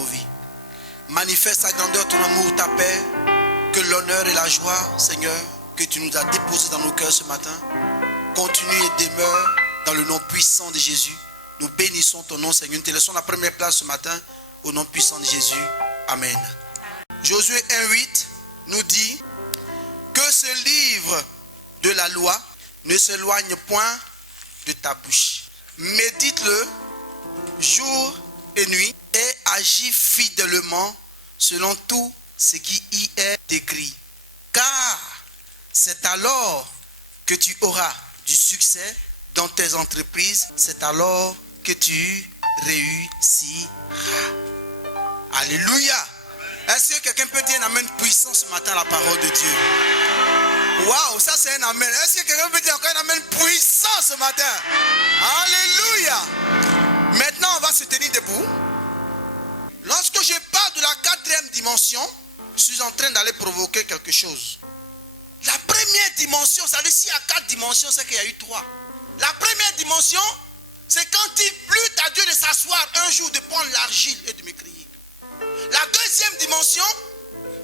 nos vies. Manifeste ta grandeur, ton amour, ta paix, que l'honneur et la joie, Seigneur, que tu nous as déposés dans nos cœurs ce matin, continue et demeure dans le nom puissant de Jésus. Nous bénissons ton nom, Seigneur. Nous te laissons la première place ce matin au nom puissant de Jésus. Amen. Josué 1,8 nous dit que ce livre de la loi ne s'éloigne point de ta bouche. Médite-le jour et nuit et agis fidèlement selon tout ce qui y est écrit. Car c'est alors que tu auras du succès dans tes entreprises. C'est alors que tu réussiras. Alléluia. Est-ce que quelqu'un peut dire un amen puissant ce matin à la parole de Dieu? Waouh, ça c'est un amen. Est-ce que quelqu'un peut dire encore un amen puissant ce matin? Alléluia. Maintenant, on va se tenir debout. Lorsque je parle de la quatrième dimension, je suis en train d'aller provoquer quelque chose. La première dimension, ça veut dire s'il y a 4 dimensions, c'est qu'il y a eu 3. La première dimension, c'est quand il plut à Dieu de s'asseoir un jour, de prendre l'argile et de m'écrire. La deuxième dimension,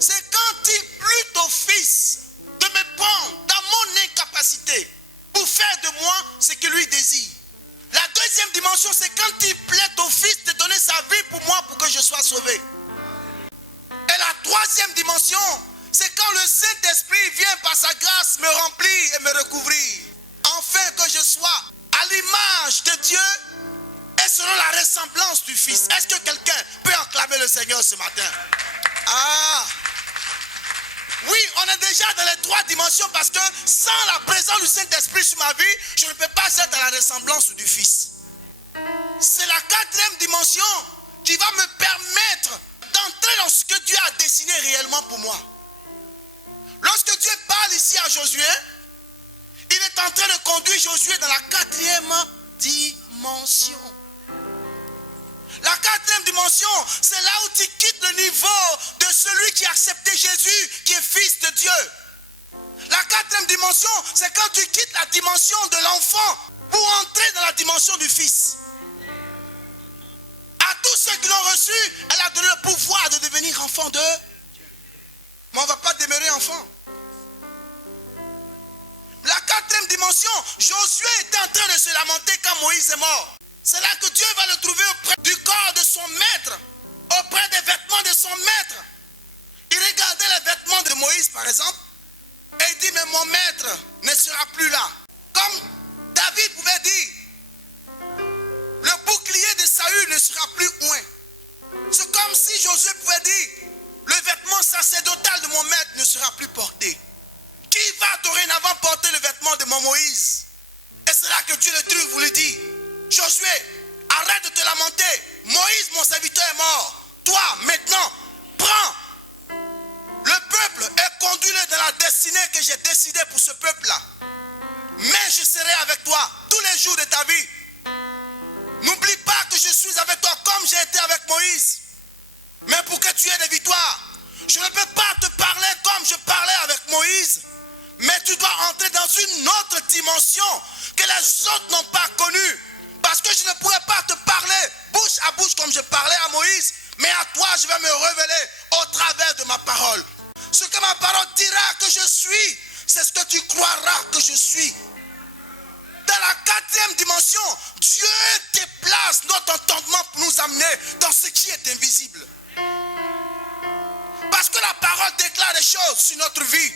c'est quand il plut au Fils de me prendre dans mon incapacité pour faire de moi ce que lui désire. La deuxième dimension, c'est quand il plaît au Fils de donner sa vie pour moi pour que je sois sauvé. Et la troisième dimension, c'est quand le Saint-Esprit vient par sa grâce me remplir et me recouvrir. Afin que je sois à l'image de Dieu et selon la ressemblance du Fils. Est-ce que quelqu'un peut acclamer le Seigneur ce matin? Ah! Oui, on est déjà dans les 3 dimensions parce que sans la présence du Saint-Esprit sur ma vie, je ne peux pas être à la ressemblance du Fils. C'est la 4e dimension qui va me permettre d'entrer dans ce que Dieu a dessiné réellement pour moi. Lorsque Dieu parle ici à Josué, il est en train de conduire Josué dans la 4e dimension. La 4e dimension, c'est là où tu quittes le niveau de celui qui a accepté Jésus, qui est fils de Dieu. La 4e dimension, c'est quand tu quittes la dimension de l'enfant pour entrer dans la dimension du fils. À tous ceux qui l'ont reçu, elle a donné le pouvoir de devenir enfant de Dieu. Mais on ne va pas demeurer enfant. La 4e dimension, Josué était en train de se lamenter quand Moïse est mort. C'est là que Dieu va le trouver auprès du corps de son maître, auprès des vêtements de son maître. Il regardait les vêtements de Moïse par exemple, et il dit, mais mon maître ne sera plus là. Comme David pouvait dire, le bouclier de Saül ne sera plus oint. C'est comme si Josué pouvait dire, le vêtement sacerdotal de mon maître ne sera plus porté. Qui va dorénavant porter le vêtement de mon Moïse? Et c'est là que Dieu le trouve vous lui dit, Josué, arrête de te lamenter. Moïse, mon serviteur, est mort. Toi, maintenant, prends le peuple et conduis-le dans la destinée que j'ai décidée pour ce peuple-là. Mais je serai avec toi tous les jours de ta vie. N'oublie pas que je suis avec toi comme j'ai été avec Moïse. Mais pour que tu aies des victoires, je ne peux pas te parler comme je parlais avec Moïse. Mais tu dois entrer dans une autre dimension que les autres n'ont pas connue. Parce que je ne pourrais pas te parler bouche à bouche comme je parlais à Moïse. Mais à toi, je vais me révéler au travers de ma parole. Ce que ma parole dira que je suis, c'est ce que tu croiras que je suis. Dans la 4e dimension, Dieu déplace notre entendement pour nous amener dans ce qui est invisible. Parce que la parole déclare des choses sur notre vie.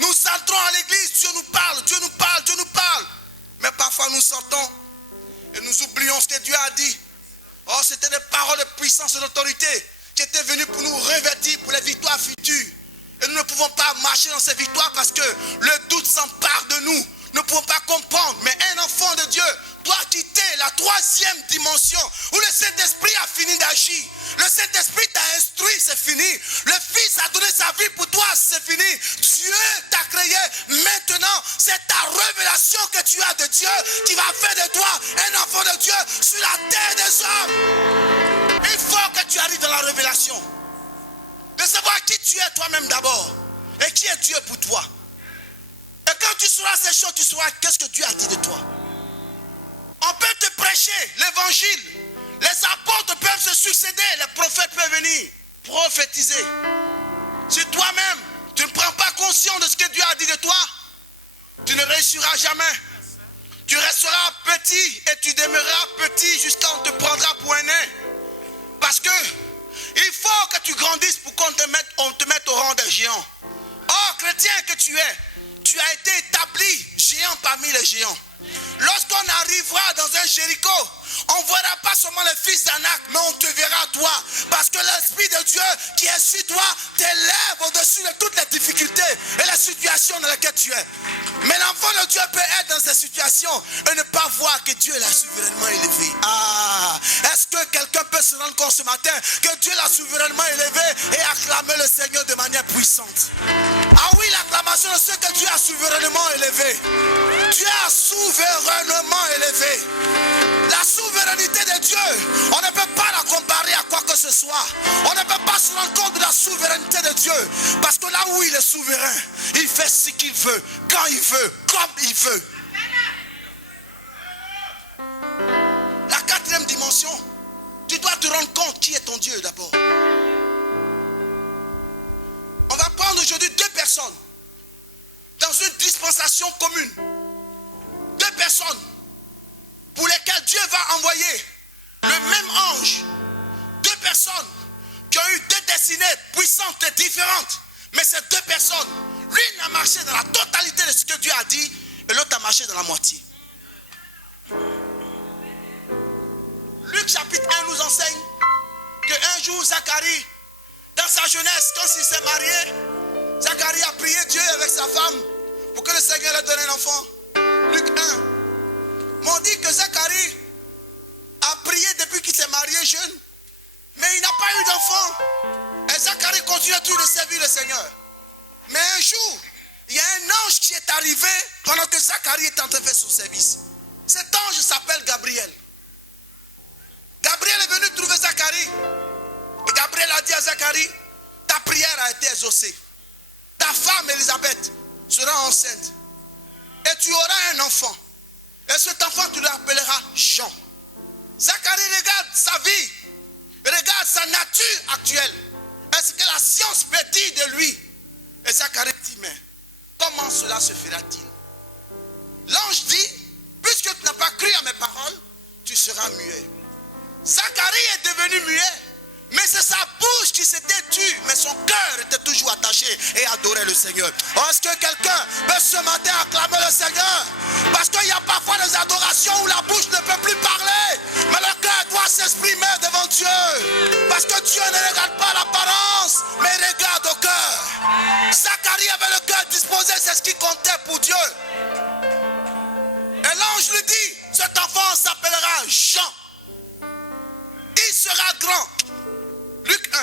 Nous entrons à l'église, Dieu nous parle, Dieu nous parle, Dieu nous parle. Mais parfois nous sortons et nous oublions ce que Dieu a dit. Oh, c'était des paroles de puissance et d'autorité qui étaient venues pour nous revêtir pour les victoires futures. Et nous ne pouvons pas marcher dans ces victoires parce que le doute s'empare de nous. Nous ne pouvons pas comprendre. Mais un enfant de Dieu doit quitter la 3e dimension où le Saint-Esprit a fini d'agir. Le Saint-Esprit t'a instruit, c'est fini. Le Fils a donné sa vie pour toi, c'est fini. Dieu t'a créé. Maintenant, c'est ta révélation que tu as de Dieu qui va faire de toi un enfant de Dieu sur la terre des hommes. Il faut que tu arrives dans la révélation. De savoir qui tu es toi-même d'abord. Et qui est Dieu pour toi. Et quand tu sauras ces choses, tu sauras qu'est-ce que Dieu a dit de toi. On peut te prêcher l'évangile. Les apôtres peuvent se succéder, les prophètes peuvent venir prophétiser. Si toi-même, tu ne prends pas conscience de ce que Dieu a dit de toi, tu ne réussiras jamais. Tu resteras petit et tu demeureras petit jusqu'à ce qu'on te prendra pour un nain. Parce que il faut que tu grandisses pour qu'on te mette au rang des géants. Or, chrétien que tu as été établi géant parmi les géants. Lorsqu'on arrivera dans un Jéricho, on ne verra pas seulement le fils d'Anak, mais on te verra toi. Parce que l'Esprit de Dieu qui est sur toi t'élève au-dessus de toutes les difficultés et les situations dans lesquelles tu es. Mais l'enfant de Dieu peut être dans ces situations et ne pas voir que Dieu l'a souverainement élevé. Ah, est-ce que quelqu'un peut se rendre compte ce matin que Dieu l'a souverainement élevé et acclamer le Seigneur de manière puissante? Ah oui, l'acclamation de ce que Dieu a souverainement élevé. Dieu a souverainement élevé. La souveraineté de Dieu, on ne peut pas la comparer à quoi que ce soit. On ne peut pas se rendre compte de la souveraineté de Dieu. Parce que là où il est souverain, il fait ce qu'il veut, quand il veut, comme il veut. La quatrième dimension, tu dois te rendre compte qui est ton Dieu d'abord. On va prendre aujourd'hui deux personnes dans une dispensation commune. Deux personnes pour lesquelles Dieu va envoyer le même ange. Deux personnes qui ont eu deux destinées puissantes et différentes. Mais ces deux personnes, l'une a marché dans la totalité de ce que Dieu a dit et l'autre a marché dans la moitié. Luc chapitre 1 nous enseigne qu'un jour Zacharie, dans sa jeunesse, quand il s'est marié, Zacharie a prié Dieu avec sa femme pour que le Seigneur lui donne un enfant. Luc 1. M'ont dit que Zacharie a prié depuis qu'il s'est marié jeune, mais il n'a pas eu d'enfant. Et Zacharie continue toujours de servir le Seigneur. Mais un jour, il y a un ange qui est arrivé pendant que Zacharie est en train de faire son service. Cet ange s'appelle Gabriel. Gabriel est venu trouver Zacharie. Et Gabriel a dit à Zacharie, ta prière a été exaucée. Ta femme Élisabeth sera enceinte. Et tu auras un enfant. Et cet enfant, tu l'appelleras Jean. Zacharie regarde sa vie. Regarde sa nature actuelle. Est-ce que la science peut dire de lui? Et Zacharie dit, mais comment cela se fera-t-il? L'ange dit, puisque tu n'as pas cru à mes paroles, tu seras muet. Zacharie est devenu muet. Mais c'est sa bouche qui s'était tue, mais son cœur était toujours attaché et adorait le Seigneur. Est-ce que quelqu'un peut ce matin acclamer le Seigneur? Parce qu'il y a parfois des adorations où la bouche ne peut plus parler, mais le cœur doit s'exprimer devant Dieu. Parce que Dieu ne regarde pas l'apparence, mais il regarde au cœur. Zacharie avait le cœur disposé, c'est ce qui comptait pour Dieu. Et l'ange lui dit, cet enfant s'appellera Jean. Il sera grand. Luc 1,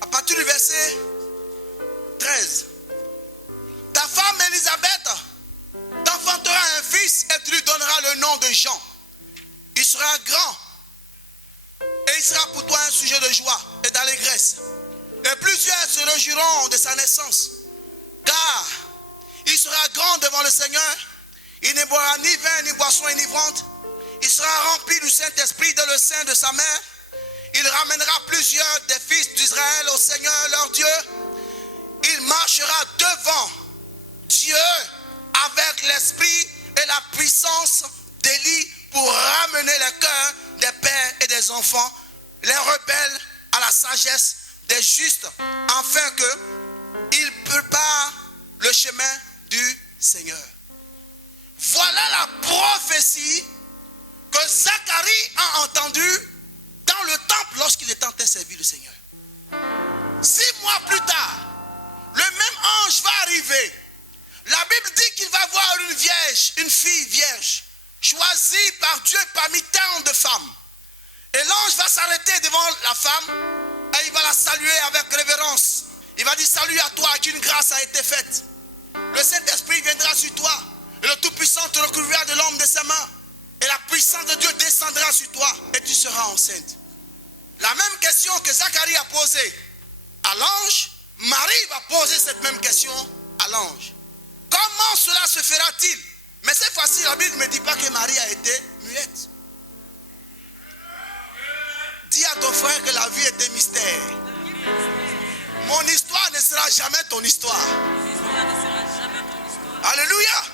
à partir du verset 13. Ta femme Élisabeth t'enfantera un fils et tu lui donneras le nom de Jean. Il sera grand et il sera pour toi un sujet de joie et d'allégresse. Et plusieurs se réjouiront de sa naissance. Car il sera grand devant le Seigneur. Il ne boira ni vin ni boisson enivrante. Il sera rempli du Saint-Esprit dans le sein de sa mère. Il ramènera plusieurs des fils d'Israël au Seigneur leur Dieu. Il marchera devant Dieu avec l'esprit et la puissance d'Élie pour ramener les cœurs des pères et des enfants, les rebelles à la sagesse des justes, afin qu'ils préparent le chemin du Seigneur. Voilà la prophétie que Zacharie a entendue dans le temple lorsqu'il était en train de servir le Seigneur. 6 mois plus tard, le même ange va arriver. La Bible dit qu'il va voir une vierge, une fille vierge, choisie par Dieu parmi tant de femmes. Et l'ange va s'arrêter devant la femme et il va la saluer avec révérence. Il va dire, salut à toi, qu'une grâce a été faite. Le Saint-Esprit viendra sur toi et le Tout-Puissant te recouvrira de l'ombre de sa main. Et la puissance de Dieu descendra sur toi et tu seras enceinte. La même question que Zacharie a posée à l'ange, Marie va poser cette même question à l'ange. Comment cela se fera-t-il? Mais cette fois-ci, la Bible ne me dit pas que Marie a été muette. Dis à ton frère que la vie est un mystère. Mon histoire ne sera jamais ton histoire. Alléluia.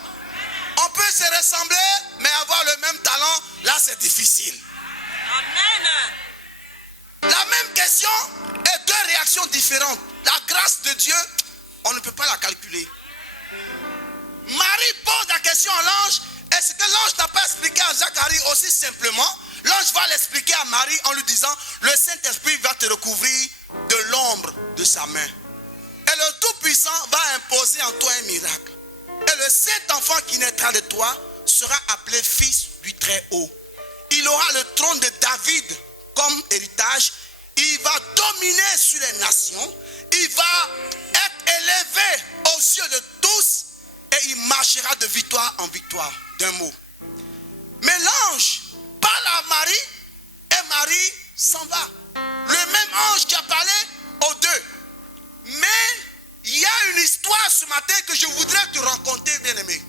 On peut se ressembler, mais avoir le même talent, là c'est difficile. Amen. La même question et deux réactions différentes. La grâce de Dieu, on ne peut pas la calculer. Marie pose la question à l'ange. Est-ce que l'ange n'a pas expliqué à Zacharie aussi simplement? L'ange va l'expliquer à Marie en lui disant, le Saint-Esprit va te recouvrir de l'ombre de sa main. Et le Tout-Puissant va imposer en toi un miracle. Et le Saint-Enfant qui naîtra de toi sera appelé fils du Très-Haut. Il aura le trône de David comme héritage. Il va dominer sur les nations. Il va être élevé aux yeux de tous. Et il marchera de victoire en victoire. D'un mot. Mais l'ange parle à Marie. Et Marie s'en va. Le même ange qui a parlé aux deux. Mais il y a une histoire ce matin que je voudrais te raconter, bien-aimé.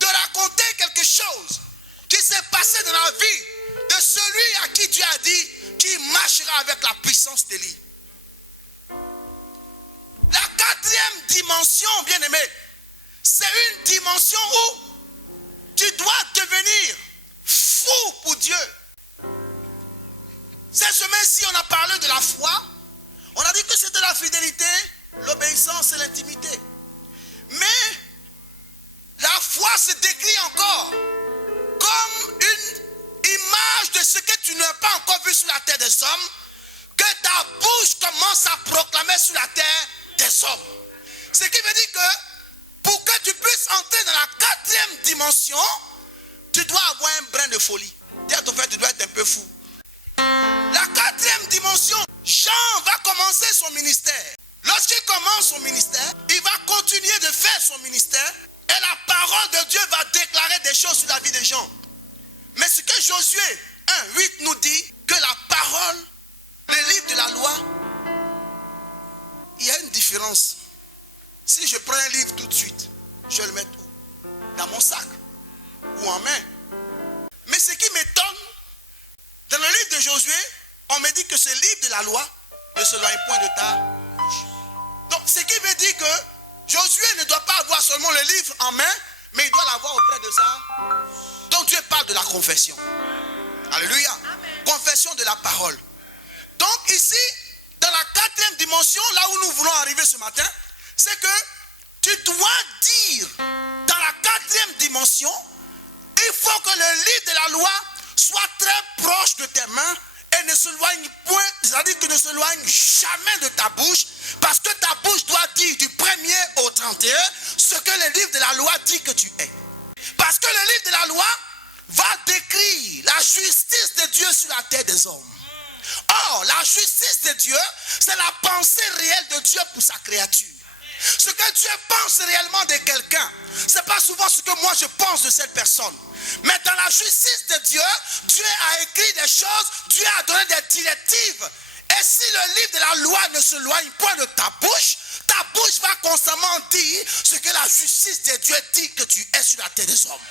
De raconter quelque chose qui s'est passé dans la vie de celui à qui tu as dit qu'il marchera avec la puissance d'Élie. La quatrième dimension, bien-aimé, c'est une dimension où tu dois devenir fou pour Dieu. Cette semaine-ci, on a parlé de la foi. On a dit que c'était la fidélité, l'obéissance et l'intimité. Mais la foi se décrit encore comme une image de ce que tu n'as pas encore vu sur la terre des hommes, que ta bouche commence à proclamer sur la terre des hommes. Ce qui veut dire que pour que tu puisses entrer dans la quatrième dimension, tu dois avoir un brin de folie. Dis à ton frère, tu dois être un peu fou. La quatrième dimension, Jean va commencer son ministère. Lorsqu'il commence son ministère, il va continuer de faire son ministère et la parole de Dieu va déclarer des choses sur la vie des gens. Mais ce que Josué 1:8 nous dit, que la parole, le livre de la loi, il y a une différence. Si je prends un livre tout de suite, je vais le mettre où? Dans mon sac ou en main. Mais ce qui m'étonne, dans le livre de Josué, on me dit que ce livre de la loi ne s'éloigne point de ta bouche. Donc, ce qui veut dire que Josué ne doit pas avoir seulement le livre en main, mais il doit l'avoir auprès de ça. Donc, Dieu parle de la confession. Alléluia. Amen. Confession de la parole. Donc, ici, dans la quatrième dimension, là où nous voulons arriver ce matin, c'est que tu dois dire, dans la quatrième dimension, il faut que le livre de la loi soit très proche de tes mains et ne s'éloigne point, c'est-à-dire que ne s'éloigne jamais de ta bouche, parce que ta bouche doit dire du 1er au 31 ce que le livre de la loi dit que tu es. Parce que le livre de la loi va décrire la justice de Dieu sur la terre des hommes. Or, la justice de Dieu, c'est la pensée réelle de Dieu pour sa créature. Ce que Dieu pense réellement de quelqu'un, ce n'est pas souvent ce que moi je pense de cette personne. Mais dans la justice de Dieu, Dieu a écrit des choses, Dieu a donné des directives. Et si le livre de la loi ne s'éloigne point de ta bouche va constamment dire ce que la justice de Dieu dit que tu es sur la terre des hommes.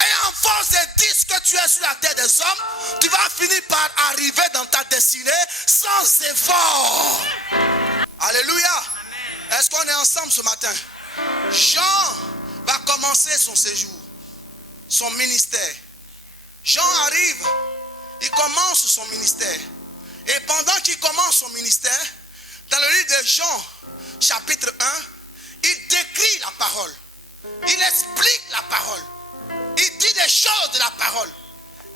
Et en force de dire ce que tu es sur la terre des hommes, tu vas finir par arriver dans ta destinée sans effort. Alléluia. Est-ce qu'on est ensemble ce matin? Jean va commencer son séjour, son ministère. Jean arrive, il commence son ministère. Et pendant qu'il commence son ministère, dans le livre de Jean, chapitre 1, il décrit la parole. Il explique la parole. Il dit des choses de la parole.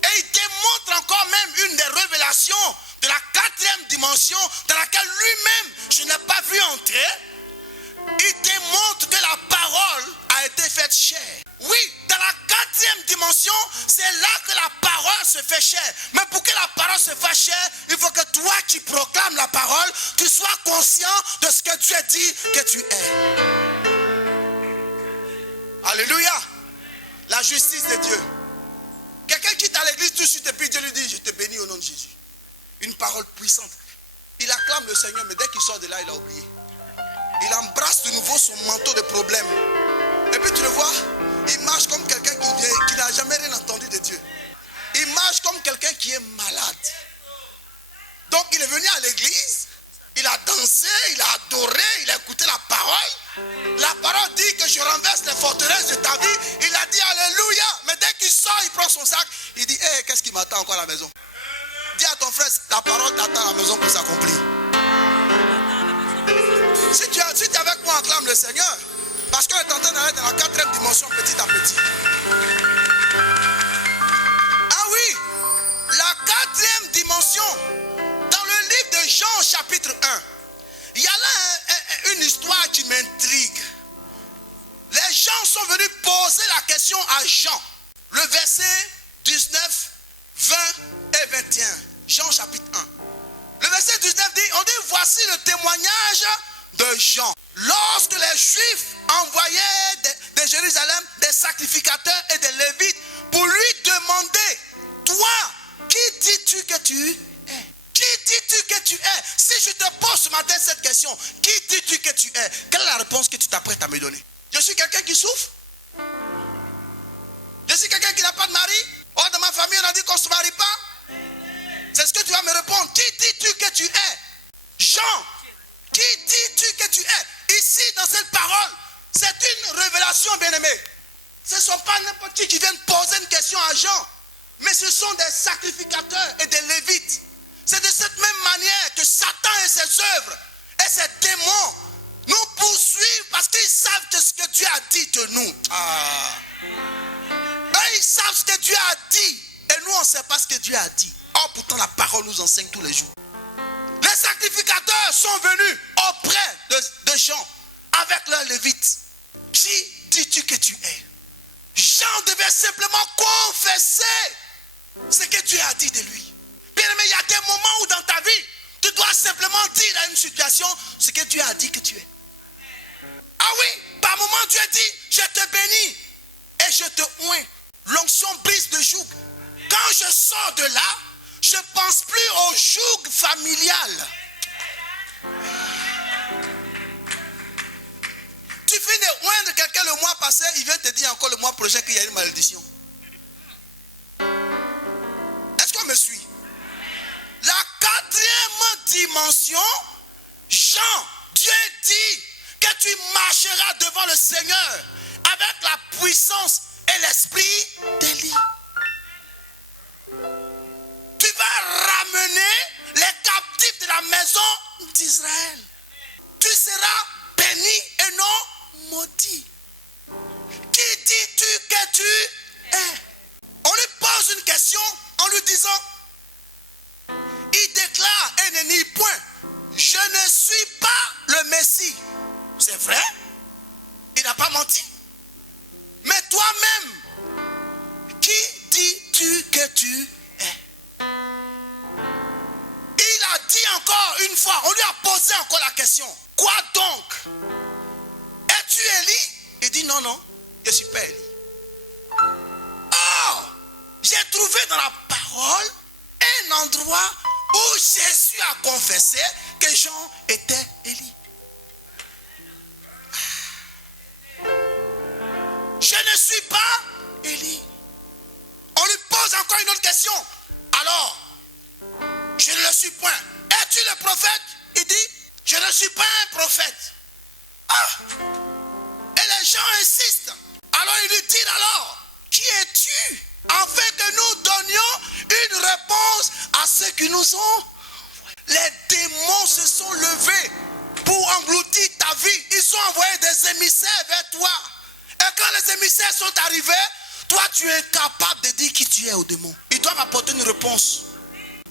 Et il démontre encore même une des révélations de la quatrième dimension dans laquelle lui-même, je n'ai pas vu entrer. Il démontre que la parole a été faite chair. Oui, dans la quatrième dimension, c'est là que la parole se fait chair. Mais pour que la parole se fasse chair, il faut que toi qui proclames la parole, tu sois conscient de ce que Dieu dit que tu es. Alléluia. La justice de Dieu. Quelqu'un quitte à l'église tout de suite et puis Dieu lui dit, je te bénis au nom de Jésus. Une parole puissante. Il acclame le Seigneur, mais dès qu'il sort de là, il a oublié. Il embrasse de nouveau son manteau de problèmes. Et puis tu le vois, il marche comme quelqu'un qui n'a jamais rien entendu de Dieu. Il marche comme quelqu'un qui est malade. Donc il est venu à l'église, il a dansé, il a adoré, il a écouté la parole. La parole dit que je renverse les forteresses de ta vie. Il a dit alléluia. Mais dès qu'il sort, il prend son sac. Il dit, hey, qu'est-ce qui m'attend encore à la maison? Dis à ton frère, ta parole t'attend à la maison pour s'accomplir. Si tu es avec moi, acclame le Seigneur. Parce qu'on est en train d'aller dans la 4e dimension petit à petit. Ah oui, la 4e dimension, dans le livre de Jean chapitre 1, il y a là une histoire qui m'intrigue. Les gens sont venus poser la question à Jean. Le verset 19, 20 et 21. Jean chapitre 1. Le verset 19 dit, on dit, voici le témoignage de Jean. Lorsque les Juifs envoyaient de Jérusalem des sacrificateurs et des Lévites pour lui demander, toi, qui dis-tu que tu es? Qui dis-tu que tu es? Si je te pose ce matin cette question, qui dis-tu que tu es? Quelle est la réponse que tu t'apprêtes à me donner? Je suis quelqu'un qui souffre? Je suis quelqu'un qui n'a pas de mari? Oh, dans ma famille, on a dit qu'on ne se marie pas? C'est ce que tu vas me répondre. Qui dis-tu que tu es? Jean, qui dis-tu que tu es? Ici, dans cette parole, c'est une révélation, bien-aimée. Ce ne sont pas n'importe qui viennent poser une question à Jean, mais ce sont des sacrificateurs et des Lévites. C'est de cette même manière que Satan et ses œuvres et ses démons nous poursuivent parce qu'ils savent que ce que Dieu a dit de nous. Ils savent ce que Dieu a dit et nous on ne sait pas ce que Dieu a dit. Or pourtant la parole nous enseigne tous les jours. Les sacrificateurs sont venus auprès de Jean avec leurs Lévites. Qui dis-tu que tu es? Jean devait simplement confesser ce que Dieu a dit de lui. Bien aimé, il y a des moments où dans ta vie, tu dois simplement dire à une situation ce que Dieu a dit que tu es. Ah oui, par moment Dieu dit, je te bénis et je te oins. L'onction brise le joug. Quand je sors de là, je ne pense plus au joug familial. Tu finis de oindre quelqu'un le mois passé, il vient te dire encore le mois prochain qu'il y a une malédiction. Est-ce qu'on me suit? La 4e dimension, Jean, Dieu dit que tu marcheras devant le Seigneur avec la puissance et l'esprit d'Élie. Tu vas ramener les captifs de la maison d'Israël. Tu seras béni et non maudit. Qui dis-tu que tu es? On lui pose une question en lui disant, il déclare et ne nie point, je ne suis pas le Messie. C'est vrai, il n'a pas menti. Mais toi-même, qui dis-tu que tu es? Il a dit encore une fois, on lui a posé encore la question. Quoi donc? Es-tu Élie? Il dit non, non, je ne suis pas Élie. Or, j'ai trouvé dans la parole un endroit où Jésus a confessé que Jean était Élie. Je ne suis pas Élie. On lui pose encore une autre question. Alors, je ne le suis point. Es-tu le prophète? Il dit, je ne suis pas un prophète. Ah! Et les gens insistent. Alors il lui dit alors, qui es-tu? Afin que nous donnions une réponse à ceux qui nous ont. Les démons se sont levés pour engloutir ta vie. Ils ont envoyé des émissaires vers toi. Et quand les émissaires sont arrivés, toi tu es incapable de dire qui tu es aux démons. Ils doivent apporter une réponse.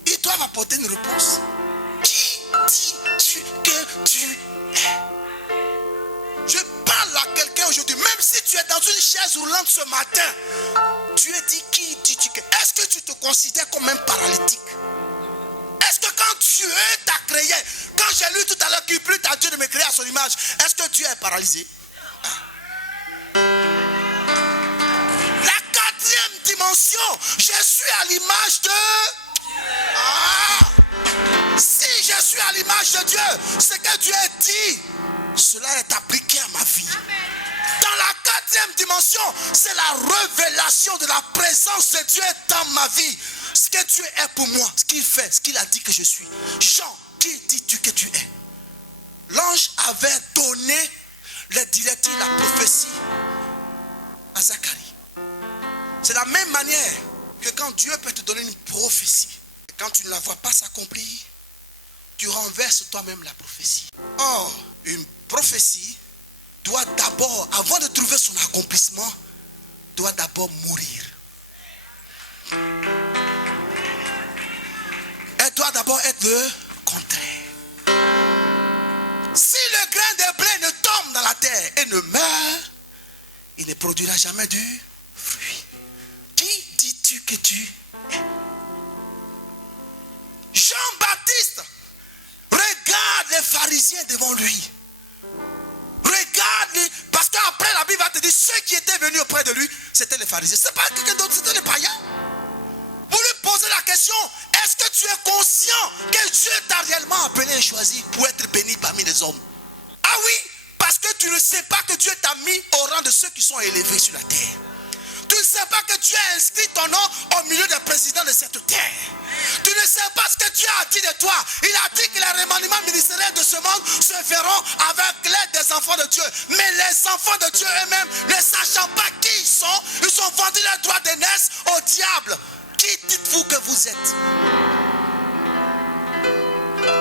Ils doivent apporter une réponse. Qui dis-tu que tu es? Je parle à quelqu'un aujourd'hui, même si tu es dans une chaise roulante ce matin, Dieu dit qui dis-tu que? Est-ce que tu te considères comme un paralytique? Est-ce que quand Dieu t'a créé, quand j'ai lu tout à l'heure qu'il plut à Dieu de me créer à son image, est-ce que Dieu est paralysé? La 4e dimension, je suis à l'image de... Si je suis à l'image de Dieu, ce que Dieu dit, cela est appliqué à ma vie. Dans la 4e dimension, c'est la révélation de la présence de Dieu dans ma vie. ce que Dieu est pour moi, ce qu'il fait, ce qu'il a dit que je suis. Jean, qui dis-tu que tu es? L'ange avait donné les directives, la prophétie à Zacharie. C'est la même manière que quand Dieu peut te donner une prophétie, et quand tu ne la vois pas s'accomplir, tu renverses toi-même la prophétie. Or, une prophétie doit d'abord, avant de trouver son accomplissement, doit d'abord mourir. Elle doit d'abord être le contraire. Si le grain de blé ne tombe dans la terre et ne meurt, il ne produira jamais du fruit. Qui dis-tu que tu es? Jean-Baptiste regarde les pharisiens devant lui. Regarde, parce qu'après la Bible va te dire ceux qui étaient venus auprès de lui, c'était les pharisiens. Ce n'est pas quelqu'un d'autre, c'était les païens. Vous lui posez la question, est-ce que tu es conscient que Dieu t'a réellement appelé et choisi pour être béni parmi les hommes? Ah oui, parce que tu ne sais pas que Dieu t'a mis au rang de ceux qui sont élevés sur la terre. Tu ne sais pas que Dieu a inscrit ton nom au milieu des présidents de cette terre. Tu ne sais pas ce que Dieu a dit de toi. Il a dit que les remaniements ministériels de ce monde se feront avec l'aide des enfants de Dieu. Mais les enfants de Dieu eux-mêmes, ne sachant pas qui ils ont vendu leur droit d'aînesse au diable. Qui dites-vous que vous êtes?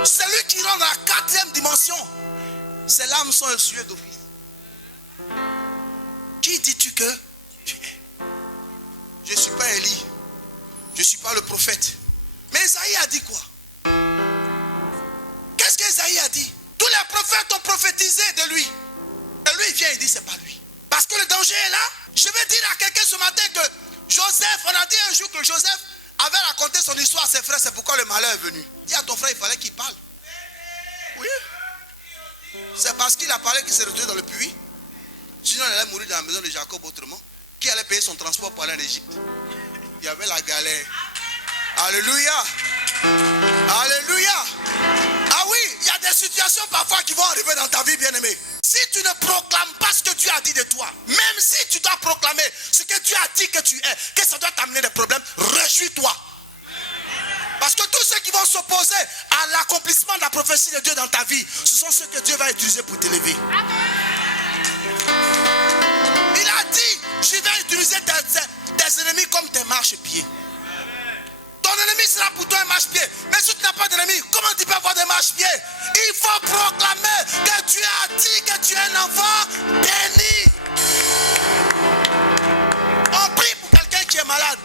Celui qui rentre dans la 4e dimension, ses larmes sont essuyées d'office. Qui dis-tu que tu es? Je ne suis pas Élie. Je ne suis pas le prophète. Mais Isaïe a dit quoi? Qu'est-ce qu'Isaïe a dit? Tous les prophètes ont prophétisé de lui. Et lui, il vient et dit, c'est pas lui. Parce que le danger est là. Je vais dire à quelqu'un ce matin que Joseph, on a dit un jour que Joseph avait raconté son histoire à ses frères. C'est pourquoi le malheur est venu. Dis à ton frère, il fallait qu'il parle. Oui. C'est parce qu'il a parlé qu'il s'est retrouvé dans le puits. Sinon, il allait mourir dans la maison de Jacob autrement. Qui allait payer son transport pour aller en Égypte? Il y avait la galère. Alléluia. Alléluia. Ah oui, il y a des situations parfois qui vont arriver dans ta vie, bien-aimé. Si tu ne proclames pas ce que Dieu a dit de toi, même si tu dois proclamer ce que Dieu a dit que tu es, que ça doit t'amener des problèmes, réjouis-toi. Parce que tous ceux qui vont s'opposer à l'accomplissement de la prophétie de Dieu dans ta vie, ce sont ceux que Dieu va utiliser pour t'élever. Il a dit, je vais utiliser tes ennemis comme tes marchepieds. Ton ennemi sera pour toi un marchepied. Mais si tu n'as pas d'ennemi, comment tu peux avoir des marchepieds? Il faut proclamer que Dieu a dit que tu es un enfant béni. On prie pour quelqu'un qui est malade.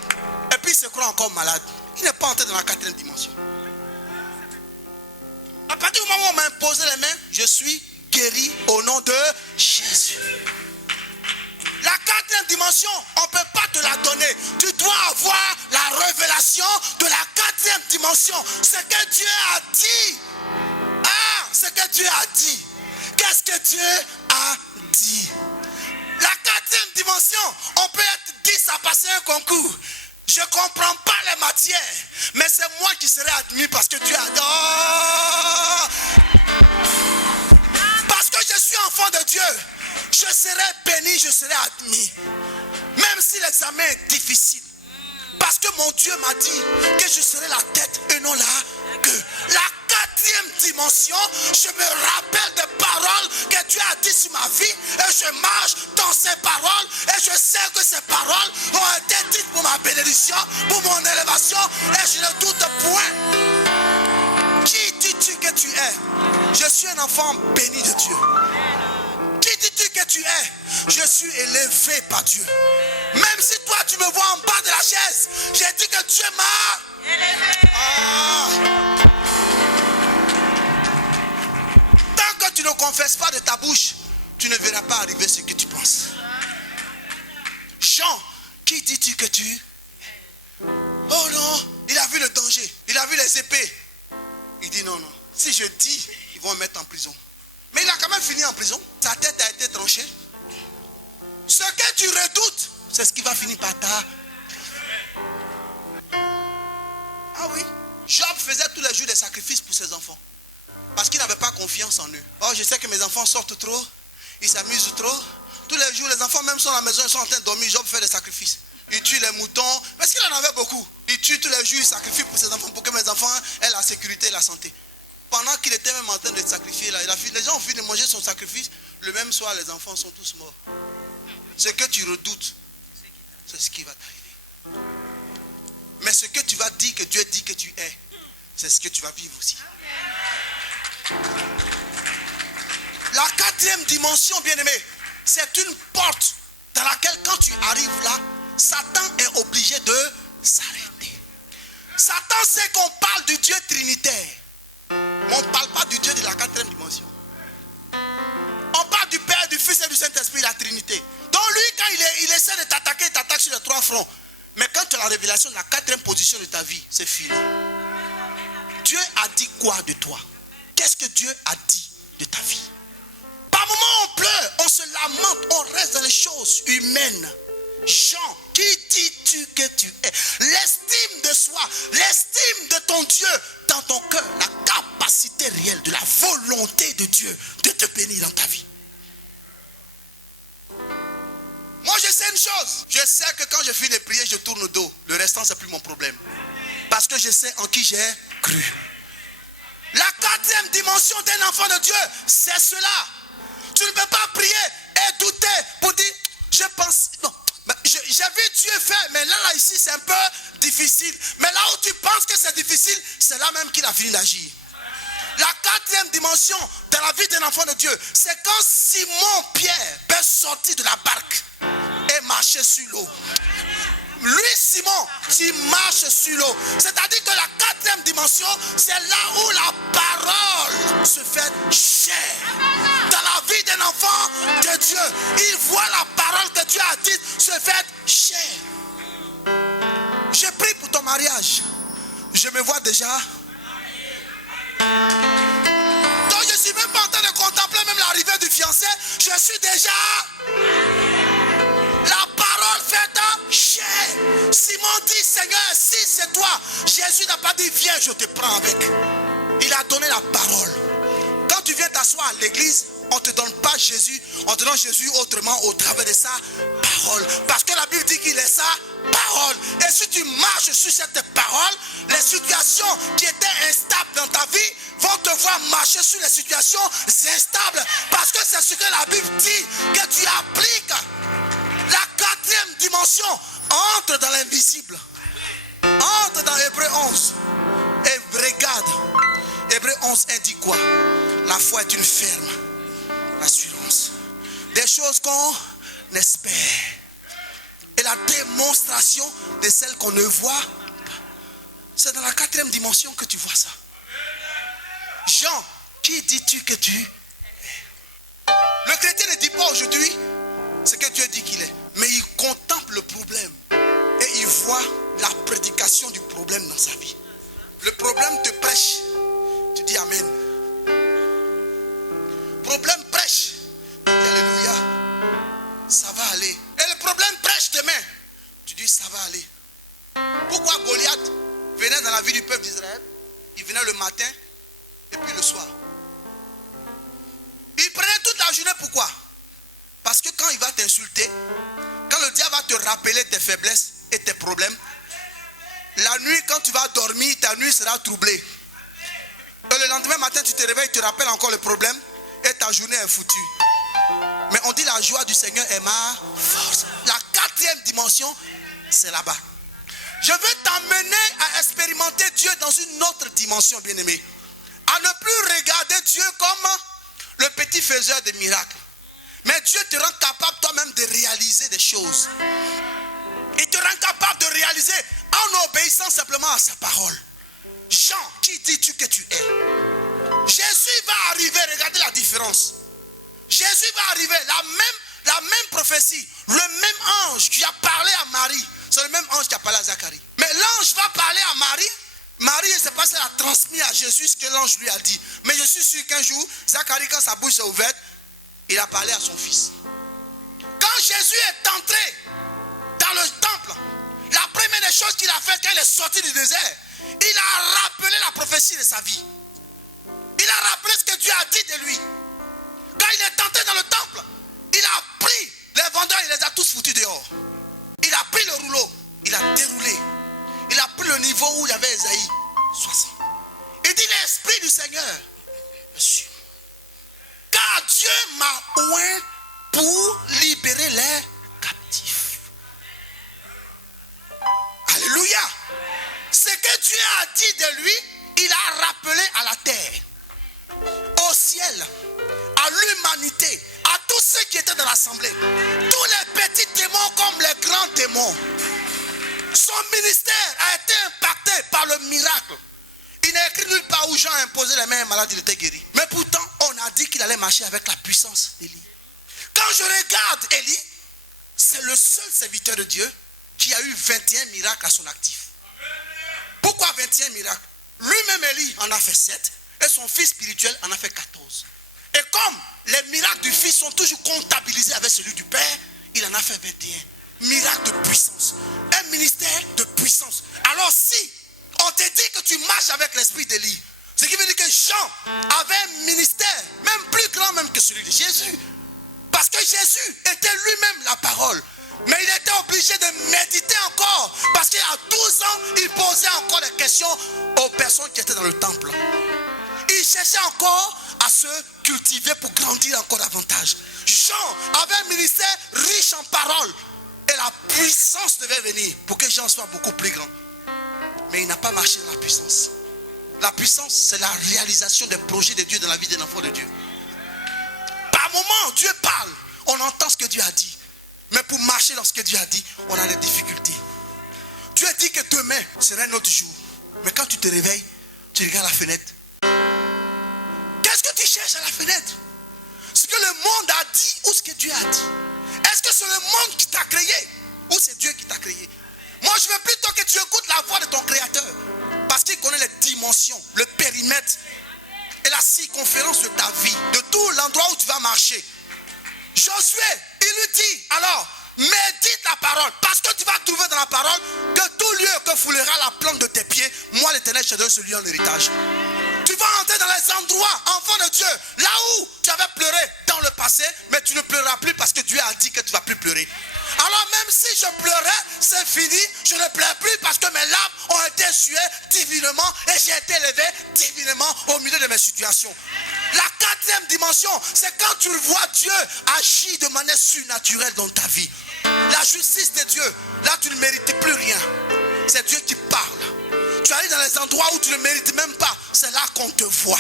Et puis il se croit encore malade. Il n'est pas entré dans la 4e dimension. À partir du moment où on m'a imposé les mains, je suis guéri au nom de Jésus. La 4e dimension, on ne peut pas te la donner. Tu dois avoir la révélation de la 4e dimension. Ce que Dieu a dit. Ah, ce que Dieu a dit. Qu'est-ce que Dieu a dit? La 4e dimension, on peut être 10 à passer un concours. Je ne comprends pas les matières. Mais c'est moi qui serai admis parce que Dieu a dit. Oh! Parce que je suis enfant de Dieu. Je serai béni, je serai admis. Même si l'examen est difficile. Parce que mon Dieu m'a dit que je serai la tête et non la queue. La 4e dimension, je me rappelle des paroles que Dieu a dit sur ma vie. Et je marche dans ces paroles. Et je sais que ces paroles ont été dites pour ma bénédiction, pour mon élévation. Et je ne doute point. Qui dis-tu que tu es? Je suis un enfant béni de Dieu. Qui dis-tu que tu es? Je suis élevé par Dieu. Même si toi tu me vois en bas de la chaise, j'ai dit que Dieu m'a élevé. Ah. Tant que tu ne confesses pas de ta bouche, tu ne verras pas arriver ce que tu penses. Jean, qui dis-tu que tu es? Oh non, il a vu le danger, il a vu les épées. Il dit non, si je dis, ils vont me mettre en prison. Mais il a quand même fini en prison. Sa tête a été tranchée. Ce que tu redoutes, c'est ce qui va finir par ta. Ah oui. Job faisait tous les jours des sacrifices pour ses enfants. Parce qu'il n'avait pas confiance en eux. Oh, je sais que mes enfants sortent trop. Ils s'amusent trop. Tous les jours, les enfants même sont à la maison, ils sont en train de dormir. Job fait des sacrifices. Il tue les moutons. Parce qu'il en avait beaucoup. Il tue tous les jours, il sacrifie pour ses enfants, pour que mes enfants aient la sécurité et la santé. Pendant qu'il était même en train de sacrifier, là, les gens ont fini de manger son sacrifice. Le même soir, les enfants sont tous morts. Ce que tu redoutes, c'est ce qui va t'arriver. Mais ce que tu vas dire que Dieu dit que tu es, c'est ce que tu vas vivre aussi. La quatrième dimension, bien-aimé, c'est une porte dans laquelle quand tu arrives là, Satan est obligé de s'arrêter. Satan sait qu'on parle du Dieu trinitaire. Mais on ne parle pas du Dieu de la quatrième dimension. On parle du Père, du Fils et du Saint-Esprit, la Trinité. Donc lui, quand il essaie de t'attaquer, il t'attaque sur les trois fronts. Mais quand tu as la révélation de la quatrième position de ta vie, c'est fini. Dieu a dit quoi de toi? Qu'est-ce que Dieu a dit de ta vie? Par moments on pleure, on se lamente, on reste dans les choses humaines. Jean, qui dis-tu que tu es? L'estime de soi, l'estime de ton Dieu dans ton cœur, la capacité réelle de la volonté de Dieu de te bénir dans ta vie. Moi je sais une chose, je sais que quand je finis de prier, je tourne le dos. Le restant c'est plus mon problème. Parce que je sais en qui j'ai cru. La quatrième dimension d'un enfant de Dieu, c'est cela. Tu ne peux pas prier et douter pour dire, je pense, non. J'ai vu Dieu faire, mais là ici c'est un peu difficile. Mais là où tu penses que c'est difficile, c'est là même qu'il a fini d'agir. La quatrième dimension dans la vie d'un enfant de Dieu, c'est quand Simon Pierre peut sortir de la barque et marcher sur l'eau. Lui, Simon, tu marches sur l'eau. C'est-à-dire que la quatrième dimension, c'est là où la parole se fait chair. Dans la vie d'un enfant de Dieu, il voit la parole que Dieu a dite se fait chair. Je prie pour ton mariage. Je me vois déjà. Donc je ne suis même pas en train de contempler même l'arrivée du fiancé. Je suis déjà... La parole faite chair. Simon dit, Seigneur, si c'est toi, Jésus n'a pas dit, viens, je te prends avec. Il a donné la parole. Quand tu viens t'asseoir à l'église, on ne te donne pas Jésus, on te donne Jésus autrement au travers de sa parole. Parce que la Bible dit qu'il est sa parole. Et si tu marches sur cette parole, les situations qui étaient instables dans ta vie vont te voir marcher sur les situations instables. Parce que c'est ce que la Bible dit, que tu appliques. La quatrième dimension entre dans l'invisible. Entre dans Hébreux 11. Et regarde. Hébreux 11 dit quoi? La foi est une ferme assurance des choses qu'on espère. Et la démonstration de celles qu'on ne voit pas. C'est dans la quatrième dimension que tu vois ça. Jean, qui dis-tu que tu es? Le chrétien ne dit pas aujourd'hui ce que Dieu dit qu'il est. Mais il contemple le problème. Et il voit la prédication du problème dans sa vie. Le problème te prêche. Tu dis Amen. Problème prêche. Tu dis Alléluia. Ça va aller. Et le problème prêche demain. Tu dis ça va aller. Pourquoi Goliath venait dans la vie du peuple d'Israël? Il venait le matin et puis le soir. Il prenait toute la journée. Pourquoi? Parce que quand il va t'insulter, quand le diable va te rappeler tes faiblesses et tes problèmes, la nuit quand tu vas dormir, ta nuit sera troublée. Et le lendemain matin, tu te réveilles, tu te rappelles encore le problème et ta journée est foutue. Mais on dit la joie du Seigneur est ma force. La quatrième dimension, c'est là-bas. Je veux t'emmener à expérimenter Dieu dans une autre dimension, bien-aimé. À ne plus regarder Dieu comme le petit faiseur de miracles. Mais Dieu te rend capable toi-même de réaliser des choses. Il te rend capable de réaliser en obéissant simplement à sa parole. Jean, qui dis-tu que tu es? Jésus va arriver, regardez la différence. Jésus va arriver, la même prophétie, le même ange qui a parlé à Marie, c'est le même ange qui a parlé à Zacharie. Mais l'ange va parler à Marie. Marie, je ne sais pas si elle a transmis à Jésus ce que l'ange lui a dit. Mais je suis sûr qu'un jour, Zacharie, quand sa bouche est ouverte, il a parlé à son fils. Quand Jésus est entré dans le temple, la première des choses qu'il a fait quand il est sorti du désert, il a rappelé la prophétie de sa vie. Il a rappelé ce que Dieu a dit de lui. Quand il est entré dans le temple, il a pris les vendeurs, il les a tous foutus dehors. Il a pris le rouleau, il a déroulé. Il a pris le niveau où il y avait Ésaïe 60. Il dit l'Esprit du Seigneur me suit. Car Dieu m'a oint pour libérer les captifs. Alléluia. Ce que Dieu a dit de lui, il a rappelé à la terre, au ciel, à l'humanité, à tous ceux qui étaient dans l'assemblée, tous les petits démons comme les grands démons. Son ministère a été impacté par le miracle. Il n'est écrit nulle part où Jean a imposé les mains malades, il était guéri. Mais pourtant, on a dit qu'il allait marcher avec la puissance d'Élie. Quand je regarde Élie, c'est le seul serviteur de Dieu qui a eu 21 miracles à son actif. Pourquoi 21 miracles? Lui-même Élie en a fait 7 et son fils spirituel en a fait 14. Et comme les miracles du fils sont toujours comptabilisés avec celui du père, il en a fait 21. Miracle de puissance. Un ministère de puissance. Alors si on te dit que tu marches avec l'esprit d'Élie, ce qui veut dire que Jean avait un ministère même plus grand même que celui de Jésus. Parce que Jésus était lui-même la parole. Mais il était obligé de méditer encore. Parce qu'à 12 ans, il posait encore des questions aux personnes qui étaient dans le temple. Il cherchait encore à se cultiver pour grandir encore davantage. Jean avait un ministère riche en paroles. Et la puissance devait venir pour que Jean soit beaucoup plus grand. Mais il n'a pas marché dans la puissance. La puissance, c'est la réalisation des projets de Dieu dans la vie d'un enfant de Dieu. Par moment, Dieu parle. On entend ce que Dieu a dit. Mais pour marcher dans ce que Dieu a dit, on a des difficultés. Dieu dit que demain sera un autre jour. Mais quand tu te réveilles, tu regardes la fenêtre. Qu'est-ce que tu cherches à la fenêtre? Ce que le monde a dit ou ce que Dieu a dit? Est-ce que c'est le monde qui t'a créé ou c'est Dieu qui t'a créé? Moi, je veux plutôt que tu écoutes la voix de ton Créateur. Parce qu'il connaît les dimensions, le périmètre et la circonférence de ta vie, de tout l'endroit où tu vas marcher. Josué, il lui dit, alors, médite la parole, parce que tu vas trouver dans la parole que tout lieu que foulera la plante de tes pieds, moi l'Éternel je te donne celui en héritage. Tu vas entrer dans les endroits, enfant de Dieu, là où tu avais pleuré dans le passé, mais tu ne pleureras plus parce que Dieu a dit que tu ne vas plus pleurer. Alors même si je pleurais, c'est fini, je ne pleure plus parce que mes larmes ont été suées divinement et j'ai été élevé divinement au milieu de mes situations. La quatrième dimension, c'est quand tu vois Dieu agir de manière surnaturelle dans ta vie. La justice de Dieu, là tu ne mérites plus rien. C'est Dieu qui parle. Tu arrives dans les endroits où tu ne mérites même pas, c'est là qu'on te voit.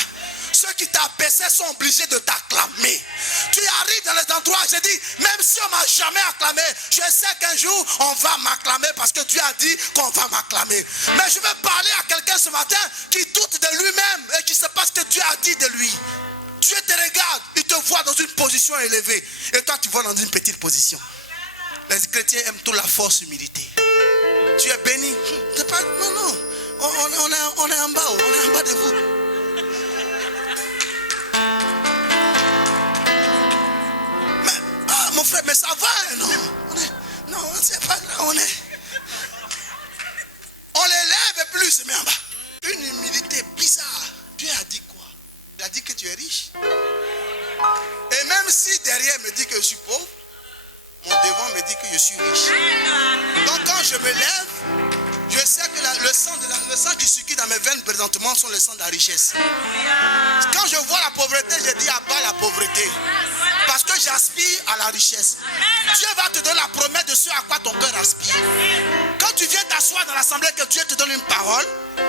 Ceux qui t'abaissaient sont obligés de t'acclamer. Tu arrives dans les endroits, je dis, même si on ne m'a jamais acclamé, je sais qu'un jour on va m'acclamer parce que Dieu a dit qu'on va m'acclamer. Mais je veux parler à quelqu'un ce matin qui doute de lui-même et qui ne sait pas ce que Dieu a dit de lui. Dieu te regarde, il te voit dans une position élevée et toi tu vois dans une petite position. Les chrétiens aiment toute la force humilité. Tu es béni. Pas, non. On est en bas, on est en bas de vous. Mon frère, mais ça va, non? Non, c'est pas là, on les lève plus, mais en bas. Une humilité bizarre. Dieu a dit quoi? Il a dit que tu es riche. Et même si derrière me dit que je suis pauvre, mon devant me dit que je suis riche. Donc quand je me lève, je sais que le sang qui circule dans mes veines présentement sont le sang de la richesse. Quand je vois la pauvreté, je dis à bas la pauvreté. Parce que j'aspire à la richesse. Dieu va te donner la promesse de ce à quoi ton cœur aspire. Quand tu viens t'asseoir dans l'assemblée, que Dieu te donne une parole,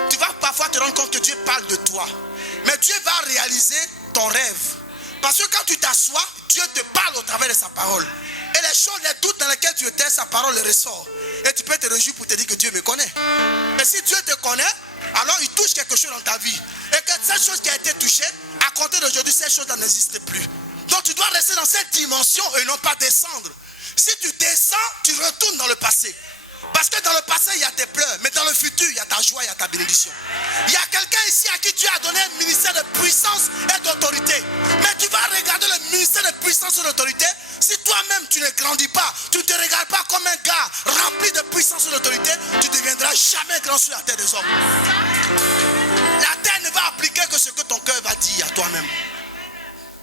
tu vas parfois te rendre compte que Dieu parle de toi. Mais Dieu va réaliser ton rêve. Parce que quand tu t'assois, Dieu te parle au travers de sa parole. Et les choses, les doutes dans lesquels tu étais, sa parole les ressort. Et tu peux te réjouir pour te dire que Dieu me connaît. Et si Dieu te connaît, alors il touche quelque chose dans ta vie. Et que cette chose qui a été touchée, à compter d'aujourd'hui, cette chose n'existe plus. Donc tu dois rester dans cette dimension et non pas descendre. Si tu descends, tu retournes dans le passé. Parce que dans le passé, il y a tes pleurs. Mais dans le futur, il y a ta joie, il y a ta bénédiction. Il y a quelqu'un ici à qui Dieu a donné un ministère de puissance et d'autorité. Mais tu vas regarder le ministère de puissance et d'autorité. Si toi-même, tu ne grandis pas, tu ne te regardes pas comme un gars rempli de puissance et d'autorité, tu ne deviendras jamais grand sur la terre des hommes. La terre ne va appliquer que ce que ton cœur va dire à toi-même.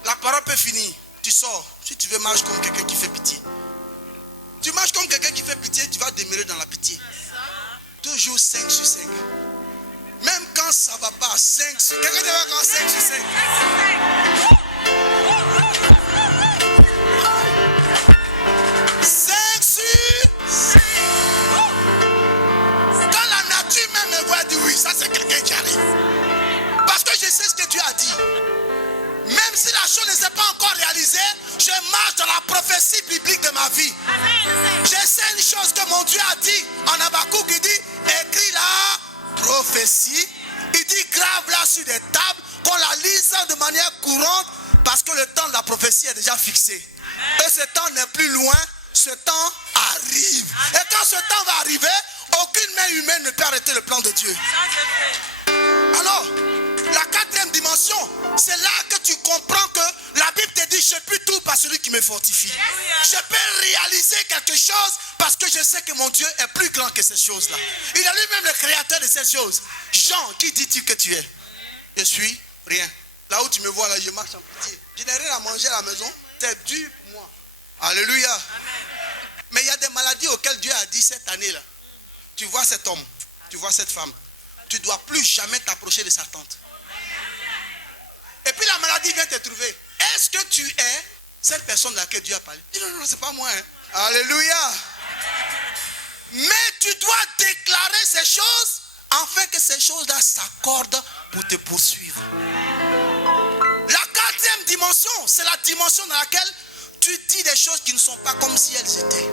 La parole peut finir. Tu sors. Si tu veux, marche comme quelqu'un qui fait pitié. tu marches comme quelqu'un qui fait pitié, tu vas demeurer dans la pitié. Toujours 5 sur 5. Même quand ça ne va pas, 5 sur 5. Quelqu'un te va quand 5 sur 5. 5 sur 5. Quand la nature même me voit, dire oui, ça c'est quelqu'un qui arrive. Parce que je sais ce que Dieu a dit. Même si la chose ne s'est pas encore réalisée, je marche dans la prophétie biblique de ma vie. Je sais une chose que mon Dieu a dit en Habakkuk, il dit, écris la prophétie. Il dit, grave-la sur des tables, qu'on la lise de manière courante, parce que le temps de la prophétie est déjà fixé. Et ce temps n'est plus loin, ce temps arrive. Et quand ce temps va arriver, aucune main humaine ne peut arrêter le plan de Dieu. Alors, la quatrième dimension, c'est là que tu comprends que la Bible te dit, je peux tout par celui qui me fortifie. Je peux réaliser quelque chose parce que je sais que mon Dieu est plus grand que ces choses-là. Il est lui-même le créateur de ces choses. Jean, qui dis-tu que tu es? Je suis rien. Là où tu me vois, là, je marche en pitié. Je n'ai rien à manger à la maison. C'est dur pour moi. Alléluia. Amen. Mais il y a des maladies auxquelles Dieu a dit cette année-là. Tu vois cet homme, tu vois cette femme. Tu ne dois plus jamais t'approcher de sa tante. Et puis la maladie vient te trouver. Est-ce que tu es cette personne à laquelle Dieu a parlé? Dis non, non, c'est pas moi. Hein. Alléluia. Mais tu dois déclarer ces choses afin que ces choses-là s'accordent pour te poursuivre. La quatrième dimension, c'est la dimension dans laquelle tu dis des choses qui ne sont pas comme si elles étaient.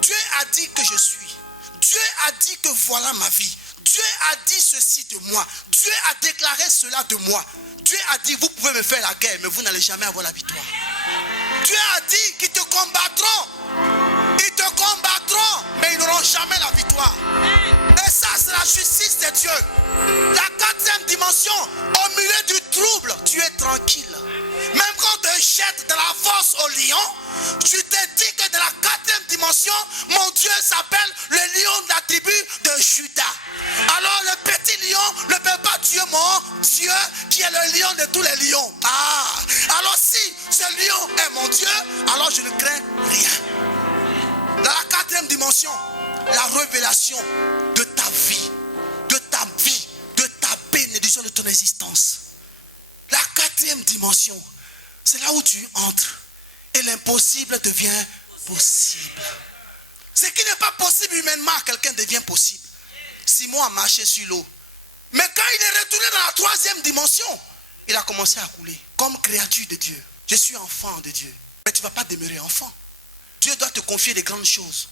Dieu a dit que je suis. Dieu a dit que voilà ma vie. Dieu a dit ceci de moi. Dieu a déclaré cela de moi. Dieu a dit, vous pouvez me faire la guerre, mais vous n'allez jamais avoir la victoire. Dieu a dit qu'ils te combattront. Ils te combattront, mais ils n'auront jamais la victoire. Et ça, c'est la justice de Dieu. La quatrième dimension, au milieu du trouble, tu es tranquille. Même quand on te jette de la force au lion, tu te dis que dans la quatrième dimension, mon Dieu s'appelle le lion de la tribu de Juda. Alors le petit lion ne peut pas tuer mon Dieu qui est le lion de tous les lions. Alors si ce lion est mon Dieu, alors je ne crains rien. Dans la quatrième dimension, la révélation de ta vie, de ta bénédiction de ton existence. La quatrième dimension, c'est là où tu entres et l'impossible devient possible. Ce qui n'est pas possible humainement, quelqu'un devient possible. Simon a marché sur l'eau. Mais quand il est retourné dans la troisième dimension, il a commencé à couler comme créature de Dieu. Je suis enfant de Dieu. Mais tu ne vas pas demeurer enfant. Dieu doit te confier des grandes choses.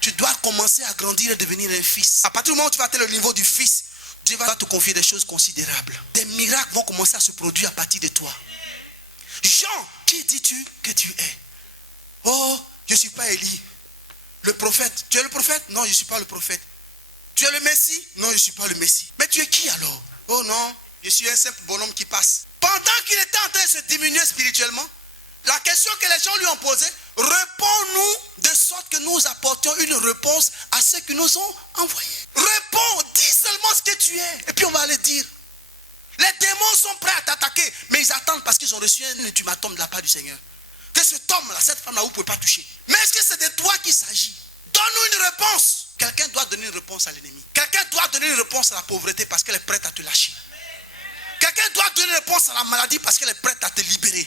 Tu dois commencer à grandir et devenir un fils. À partir du moment où tu vas atteindre le niveau du fils, Dieu va te confier des choses considérables. Des miracles vont commencer à se produire à partir de toi. Jean, qui dis-tu que tu es? Oh, je ne suis pas Élie. Le prophète. Tu es le prophète? Non, je ne suis pas le prophète. Tu es le Messie? Non, je ne suis pas le Messie. Mais tu es qui alors? Oh non, je suis un simple bonhomme qui passe. Pendant qu'il était en train de se diminuer spirituellement, la question que les gens lui ont posée, réponds-nous de sorte que nous apportions une réponse à ceux qui nous ont envoyés. Réponds, dis seulement ce que tu es. Et puis on va aller dire. Les démons sont prêts à t'attaquer, mais ils attendent parce qu'ils ont reçu un ultimatum de la part du Seigneur. Que cet homme-là, cette femme-là, vous ne pouvez pas toucher. Mais est-ce que c'est de toi qu'il s'agit? Donne-nous une réponse. Quelqu'un doit donner une réponse à l'ennemi. Quelqu'un doit donner une réponse à la pauvreté parce qu'elle est prête à te lâcher. Quelqu'un doit donner une réponse à la maladie parce qu'elle est prête à te libérer.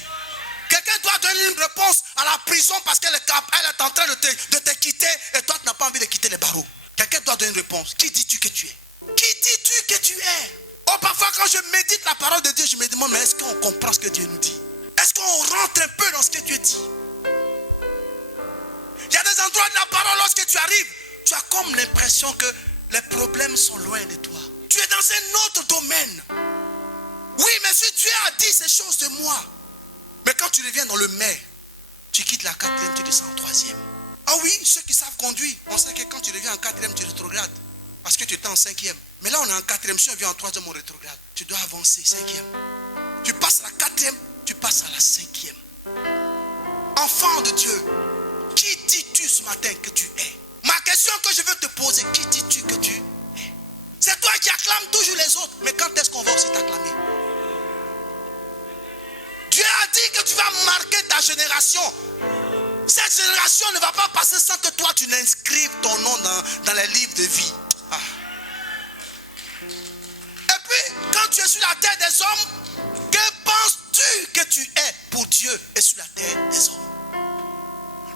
Quelqu'un doit donner une réponse à la prison parce qu'elle est en train de te quitter et toi tu n'as pas envie de quitter les barreaux. Quelqu'un doit donner une réponse. Qui dis-tu que tu es? Qui dis-tu que tu es? Oh, parfois quand je médite la parole de Dieu, je me demande, mais est-ce qu'on comprend ce que Dieu nous dit? Est-ce qu'on rentre un peu dans ce que Dieu dit? Il y a des endroits de la parole, lorsque tu arrives, tu as comme l'impression que les problèmes sont loin de toi. Tu es dans un autre domaine. Oui, mais si Dieu a dit ces choses de moi, mais quand tu reviens dans le mais, tu quittes la quatrième, tu descends en troisième. Ah oui, ceux qui savent conduire, on sait que quand tu reviens en quatrième, tu rétrogrades. Parce que tu étais en cinquième. Mais là, on est en quatrième, si on vient en troisième, on rétrograde. Tu dois avancer, cinquième. Tu passes à la quatrième, tu passes à la cinquième. Enfant de Dieu, qui dis-tu ce matin que tu es? Ma question que je veux te poser, qui dis-tu que tu es? C'est toi qui acclames toujours les autres, mais quand est-ce qu'on va aussi t'acclamer? Dieu a dit que tu vas marquer ta génération Cette génération ne va pas passer sans que toi tu n'inscrives ton nom dans les livres de vie. Ah. Et puis, quand tu es sur la terre des hommes, que penses-tu que tu es pour Dieu et sur la terre des hommes?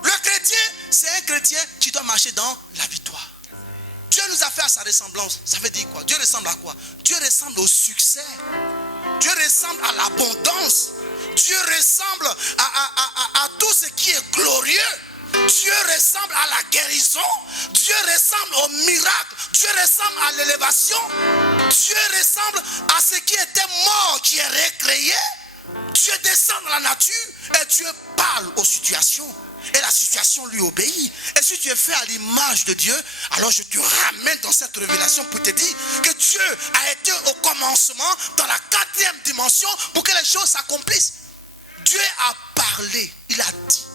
Le chrétien, c'est un chrétien qui doit marcher dans la victoire. Dieu nous a fait à sa ressemblance. Ça veut dire quoi? Dieu ressemble à quoi? Dieu ressemble au succès. Dieu ressemble à l'abondance. Dieu ressemble à tout ce qui est glorieux. Dieu ressemble à la guérison. Dieu ressemble au miracle. Dieu ressemble à l'élévation. Dieu ressemble à ce qui était mort, qui est recréé. Dieu descend dans la nature et Dieu parle aux situations. Et la situation lui obéit. Et si tu es fait à l'image de Dieu, alors je te ramène dans cette révélation pour te dire que Dieu a été au commencement dans la 4e dimension pour que les choses s'accomplissent. Dieu a parlé, il a dit.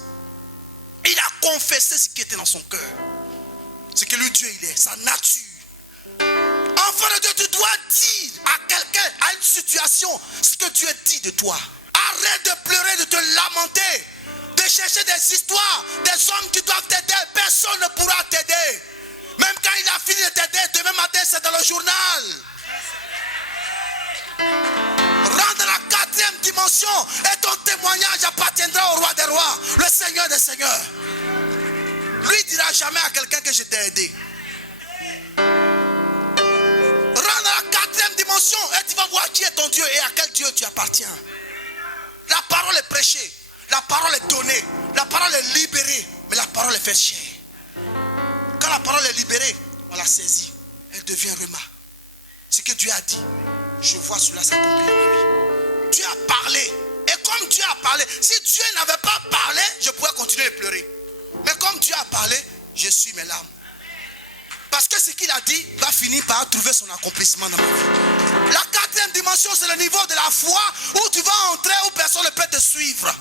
Il a confessé ce qui était dans son cœur. Ce que lui Dieu il est, sa nature. Enfant de Dieu, tu dois dire à quelqu'un, à une situation, ce que Dieu dit de toi. Arrête de pleurer, de te lamenter, de chercher des histoires, des hommes qui doivent t'aider. Personne ne pourra t'aider. Même quand il a fini de t'aider, demain matin c'est dans le journal. Rentre dans la 4e dimension et ton témoignage appartiendra au roi des rois, le Seigneur des seigneurs. Lui ne dira jamais à quelqu'un que je t'ai aidé. Rentre dans la 4e dimension et tu vas voir qui est ton Dieu et à quel Dieu tu appartiens. La parole est prêchée, la parole est donnée, la parole est libérée, mais la parole est faite chair. Quand la parole est libérée, on la saisit, elle devient rema. Ce que Dieu a dit, je vois cela s'accomplir dans ma vie. Dieu a parlé. Et comme Dieu a parlé, si Dieu n'avait pas parlé, je pourrais continuer de pleurer. Mais comme Dieu a parlé, je suis mes larmes. Parce que ce qu'il a dit va finir par trouver son accomplissement dans ma vie. La 4e dimension, c'est le niveau de la foi où tu vas entrer, où personne ne peut te suivre.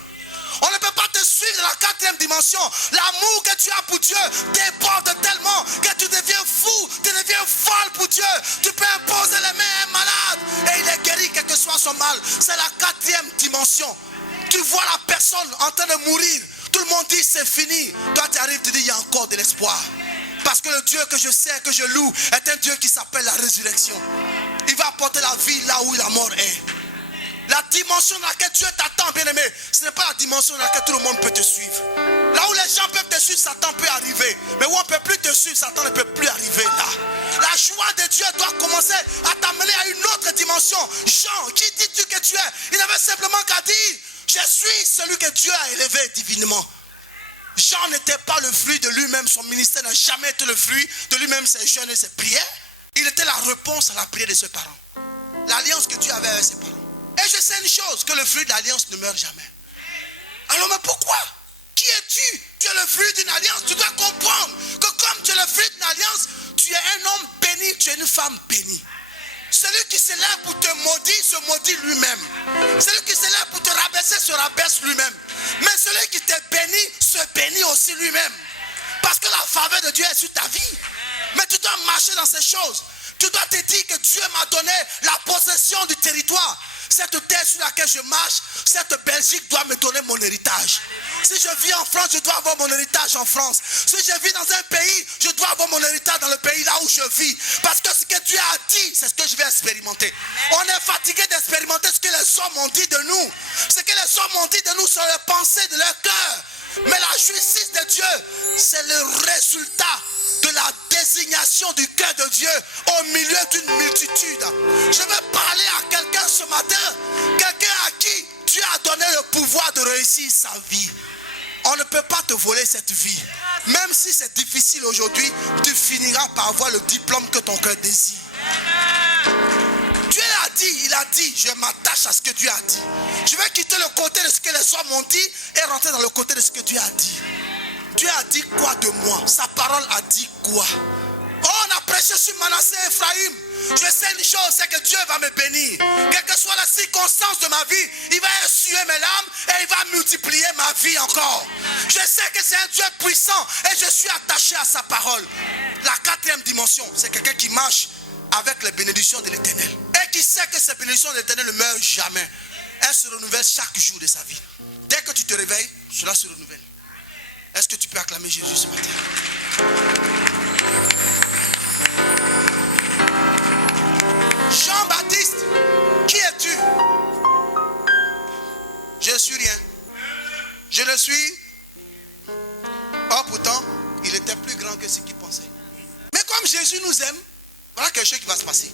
On ne peut pas te suivre dans la 4e dimension. L'amour que tu as pour Dieu déborde tellement que tu deviens fou, tu deviens folle pour Dieu. Tu peux imposer les mains à un malade et il est guéri quel que soit son mal. C'est la 4e dimension. Tu vois la personne en train de mourir. Tout le monde dit c'est fini. Toi tu arrives, tu dis il y a encore de l'espoir. Parce que le Dieu que je sais, que je loue, est un Dieu qui s'appelle la résurrection. Il va apporter la vie là où la mort est. La dimension dans laquelle Dieu t'attend, bien-aimé, ce n'est pas la dimension dans laquelle tout le monde peut te suivre. Là où les gens peuvent te suivre, Satan peut arriver. Mais où on ne peut plus te suivre, Satan ne peut plus arriver là. La joie de Dieu doit commencer à t'amener à une autre dimension. Jean, qui dis-tu que tu es? Il n'avait simplement qu'à dire, je suis celui que Dieu a élevé divinement. Jean n'était pas le fruit de lui-même, son ministère n'a jamais été le fruit de lui-même, ses jeûnes et ses prières. Il était la réponse à la prière de ses parents. L'alliance que Dieu avait avec ses parents. Et je sais une chose, que le fruit de l'alliance ne meurt jamais. Alors mais pourquoi? Qui es-tu? Tu es le fruit d'une alliance. Tu dois comprendre que comme tu es le fruit d'une alliance, tu es un homme béni, tu es une femme bénie. Celui qui se lève pour te maudire, se maudit lui-même. Celui qui se lève pour te rabaisser, se rabaisse lui-même. Mais celui qui te bénit, se bénit aussi lui-même. Parce que la faveur de Dieu est sur ta vie. Mais tu dois marcher dans ces choses. Tu dois te dire que Dieu m'a donné la possession du territoire. Cette terre sur laquelle je marche, cette Belgique doit me donner mon héritage. Si je vis en France, je dois avoir mon héritage en France. Si je vis dans un pays, je dois avoir mon héritage dans le pays là où je vis. Parce que ce que Dieu a dit, c'est ce que je vais expérimenter. On est fatigué d'expérimenter ce que les hommes ont dit de nous. Ce que les hommes ont dit de nous sont les pensées de leur cœur. Mais la justice de Dieu, c'est le résultat de la désignation du cœur de Dieu au milieu d'une multitude. Je vais parler à quelqu'un ce matin, quelqu'un à qui Dieu a donné le pouvoir de réussir sa vie. On ne peut pas te voler cette vie. Même si c'est difficile aujourd'hui, tu finiras par avoir le diplôme que ton cœur désire. Dieu a dit, il a dit, je m'attache à ce que Dieu a dit. Je vais quitter le côté de ce que les hommes ont dit et rentrer dans le côté de ce que Dieu a dit. Dieu a dit quoi de moi? Sa parole a dit quoi? Oh, on a prêché sur Manassé et Ephraïm. Je sais une chose, c'est que Dieu va me bénir. Quelle que soit la circonstance de ma vie, il va essuyer mes larmes et il va multiplier ma vie encore. Je sais que c'est un Dieu puissant et je suis attaché à sa parole. La 4e dimension, c'est quelqu'un qui marche avec les bénédictions de l'Éternel. Et qui sait que ces bénédictions de l'Éternel ne meurent jamais. Elles se renouvellent chaque jour de sa vie. Dès que tu te réveilles, cela se renouvelle. Est-ce que tu peux acclamer Jésus ce matin? Jean-Baptiste, qui es-tu? Je ne suis rien. Je le suis. Or pourtant, il était plus grand que ce qu'il pensait. Mais comme Jésus nous aime, voilà quelque chose qui va se passer.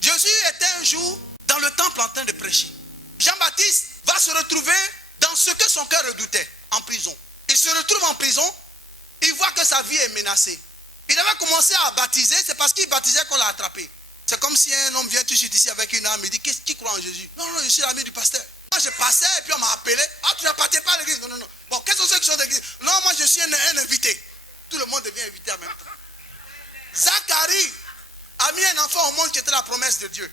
Jésus était un jour dans le temple en train de prêcher. Jean-Baptiste va se retrouver dans ce que son cœur redoutait, en prison. Il se retrouve en prison, il voit que sa vie est menacée. Il avait commencé à baptiser, c'est parce qu'il baptisait qu'on l'a attrapé. C'est comme si un homme vient tout de suite ici avec une arme et dit, qui croit en Jésus? Non, je suis l'ami du pasteur. Moi, je passais et puis on m'a appelé. Ah, tu n'appartiens pas à l'église? Non. Bon, quels sont ceux qui sont d'église? Non, moi, je suis un invité. Tout le monde devient invité en même temps. Zacharie a mis un enfant au monde qui était la promesse de Dieu.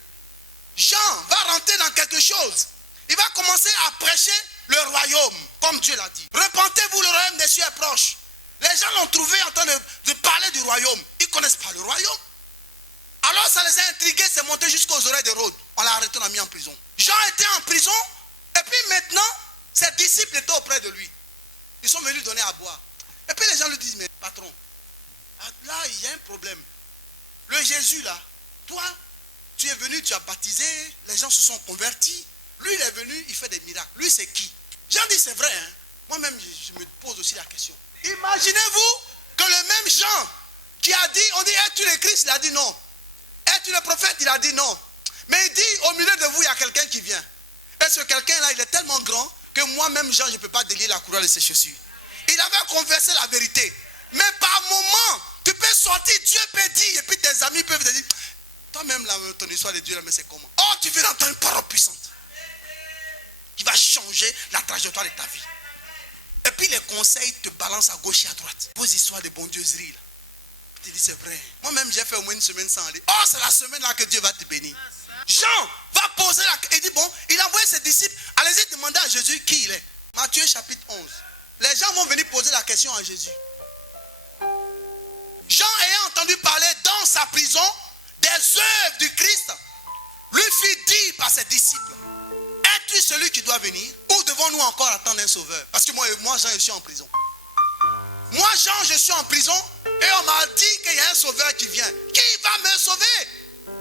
Jean va rentrer dans quelque chose. Il va commencer à prêcher le royaume, comme Dieu l'a dit. Repentez-vous, le royaume des cieux est proche. Les gens l'ont trouvé en train de parler du royaume. Ils ne connaissent pas le royaume. Alors ça les a intrigués, c'est monté jusqu'aux oreilles d'Hérode. On l'a arrêté, on l'a mis en prison. Jean était en prison, et puis maintenant, ses disciples étaient auprès de lui. Ils sont venus donner à boire. Et puis les gens lui disent, mais patron, là il y a un problème. Le Jésus là, toi, tu es venu, tu as baptisé, les gens se sont convertis. Lui il est venu, il fait des miracles. Lui c'est qui? Jean dit, c'est vrai, hein? Moi-même je me pose aussi la question. Imaginez-vous que le même Jean qui a dit, on dit, es-tu le Christ? Il a dit non. Es-tu le prophète? Il a dit non. Mais il dit, au milieu de vous, il y a quelqu'un qui vient. Et ce quelqu'un-là, il est tellement grand que moi-même, Jean, je ne peux pas délier la couleur de ses chaussures. Il avait confessé la vérité. Mais par moment, tu peux sortir, Dieu peut dire, et puis tes amis peuvent te dire, toi-même, là, ton histoire de Dieu, là, mais c'est comment? Oh, tu viens d'entendre une parole puissante qui va changer la trajectoire de ta vie. Et puis les conseils te balancent à gauche et à droite. Vos histoires de bondieuserie, là. Tu dis, c'est vrai. Moi-même, j'ai fait au moins une semaine sans aller. Oh, c'est la semaine là que Dieu va te bénir. Jean va poser la... Il dit, bon, il a envoyé ses disciples. Allez-y demander à Jésus qui il est. Matthieu chapitre 11. Les gens vont venir poser la question à Jésus. Jean ayant entendu parler dans sa prison des œuvres du Christ, lui fit dire par ses disciples, es-tu celui qui doit venir? Ou devons-nous encore attendre un sauveur? Parce que moi Jean, je suis en prison. Moi, Jean, je suis en prison et on m'a dit qu'il y a un sauveur qui vient. Qui va me sauver?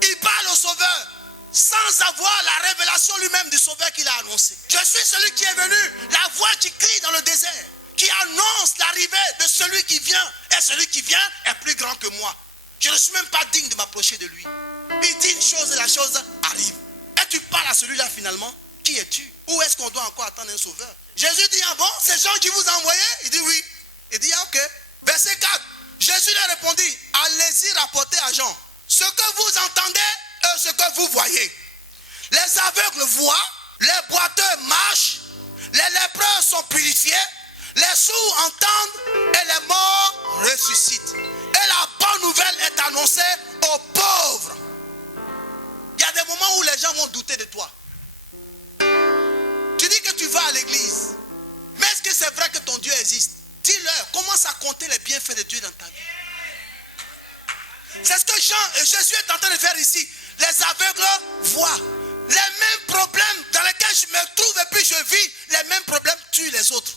Il parle au sauveur sans avoir la révélation lui-même du sauveur qu'il a annoncé. Je suis celui qui est venu, la voix qui crie dans le désert, qui annonce l'arrivée de celui qui vient. Et celui qui vient est plus grand que moi. Je ne suis même pas digne de m'approcher de lui. Il dit une chose et la chose arrive. Et tu parles à celui-là finalement. Qui es-tu? Où est-ce qu'on doit encore attendre un sauveur? Jésus dit, ah bon, c'est Jean qui vous a envoyé? Il dit oui. Il dit, ah, ok. Verset 4. Jésus leur répondit, allez-y rapporter à Jean ce que vous entendez et ce que vous voyez. Les aveugles voient, les boiteux marchent, les lépreux sont purifiés, les sourds entendent et les morts ressuscitent. Et la bonne nouvelle est annoncée aux pauvres. Il y a des moments où les gens vont douter de toi. Tu dis que tu vas à l'église, mais est-ce que c'est vrai que ton Dieu existe? Dis-leur, commence à compter les bienfaits de Dieu dans ta vie. C'est ce que Jésus est en train de faire ici. Les aveugles voient. Les mêmes problèmes dans lesquels je me trouve et puis je vis, les mêmes problèmes tuent les autres.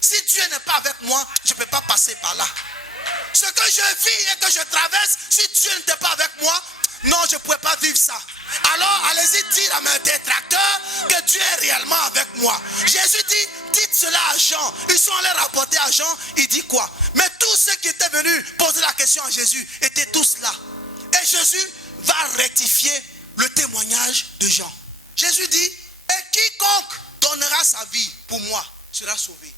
Si Dieu n'est pas avec moi, je ne peux pas passer par là. Ce que je vis et que je traverse, si Dieu n'était pas avec moi, non, je ne pourrais pas vivre ça. Alors, allez-y dire à mes détracteurs que Dieu est réellement avec moi. Jésus dit, dites cela à Jean. Ils sont allés rapporter à Jean, il dit quoi? Mais tous ceux qui étaient venus poser la question à Jésus étaient tous là. Et Jésus va rectifier le témoignage de Jean. Jésus dit, et quiconque donnera sa vie pour moi sera sauvé.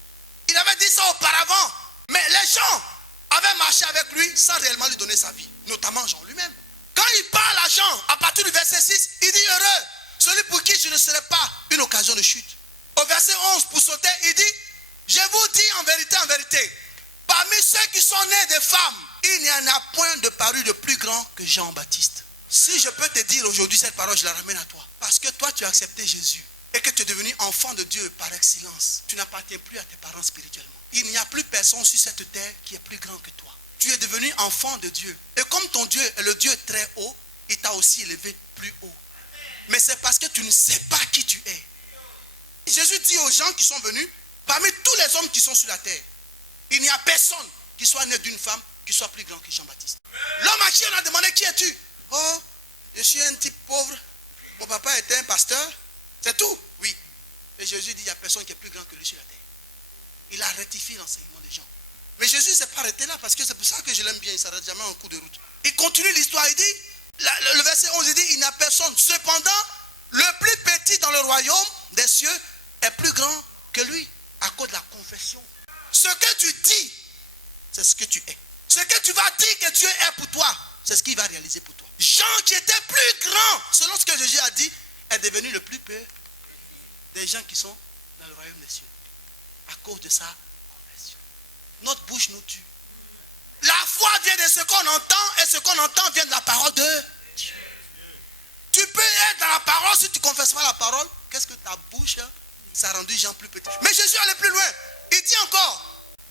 Il avait dit ça auparavant, mais les gens avaient marché avec lui sans réellement lui donner sa vie, notamment Jean lui-même. Quand il parle à Jean, à partir du verset 6, il dit heureux, celui pour qui je ne serai pas une occasion de chute. Au verset 11, pour sauter, il dit, je vous dis en vérité, parmi ceux qui sont nés des femmes, il n'y en a point de paru de plus grand que Jean-Baptiste. Si je peux te dire aujourd'hui cette parole, je la ramène à toi. Parce que toi, tu as accepté Jésus et que tu es devenu enfant de Dieu par excellence. Tu n'appartiens plus à tes parents spirituellement. Il n'y a plus personne sur cette terre qui est plus grand que toi. Tu es devenu enfant de Dieu. Et comme ton Dieu est le Dieu très haut, il t'a aussi élevé plus haut. Mais c'est parce que tu ne sais pas qui tu es. Jésus dit aux gens qui sont venus, parmi tous les hommes qui sont sur la terre, il n'y a personne qui soit né d'une femme qui soit plus grand que Jean-Baptiste. L'homme à qui on a demandé qui es-tu? Oh, je suis un type pauvre. Mon papa était un pasteur. C'est tout? Oui. Et Jésus dit, il n'y a personne qui est plus grand que lui sur la terre. Il a rectifié l'enseignement des gens. Mais Jésus ne s'est pas arrêté là parce que c'est pour ça que je l'aime bien. Il ne s'arrête jamais en cours de route. Il continue l'histoire. Il dit, le verset 11, il dit, il n'y a personne. Cependant, le plus petit dans le royaume des cieux est plus grand que lui à cause de la confession. Ce que tu dis, c'est ce que tu es. Ce que tu vas dire que Dieu est pour toi, c'est ce qu'il va réaliser pour toi. Jean, qui était plus grand, selon ce que Jésus a dit, est devenu le plus peu des gens qui sont dans le royaume des cieux. À cause de sa confession. Notre bouche nous tue. La foi vient de ce qu'on entend et ce qu'on entend vient de la parole de Dieu. Tu peux être dans la parole si tu ne confesses pas la parole. Qu'est-ce que ta bouche, ça a rendu Jean plus petit. Mais Jésus allait plus loin. Il dit encore,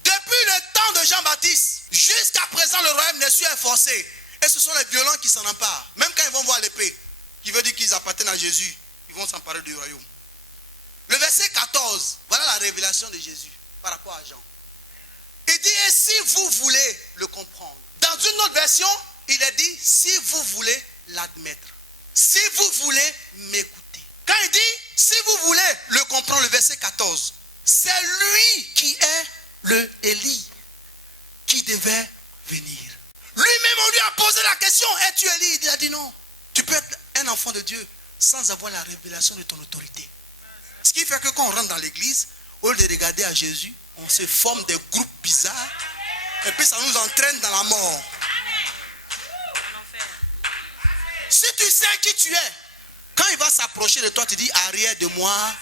depuis le temps de Jean-Baptiste, jusqu'à présent le royaume des cieux est forcé. Et ce sont les violents qui s'en emparent. Même quand ils vont voir l'épée, qui veut dire qu'ils appartiennent à Jésus, ils vont s'emparer du royaume. Le verset 14, voilà la révélation de Jésus par rapport à Jean. Il dit, et si vous voulez le comprendre. Dans une autre version, il est dit, si vous voulez l'admettre. Si vous voulez m'écouter. Quand il dit, si vous voulez le comprendre, le verset 14, c'est lui qui est le Élie qui devait venir. Lui-même, on lui a posé la question, es-tu Élie? Il a dit non. Tu peux être un enfant de Dieu sans avoir la révélation de ton autorité. Ce qui fait que quand on rentre dans l'église, au lieu de regarder à Jésus, on se forme des groupes bizarres et puis ça nous entraîne dans la mort. Si tu sais qui tu es, quand il va s'approcher de toi, tu dis arrière de moi.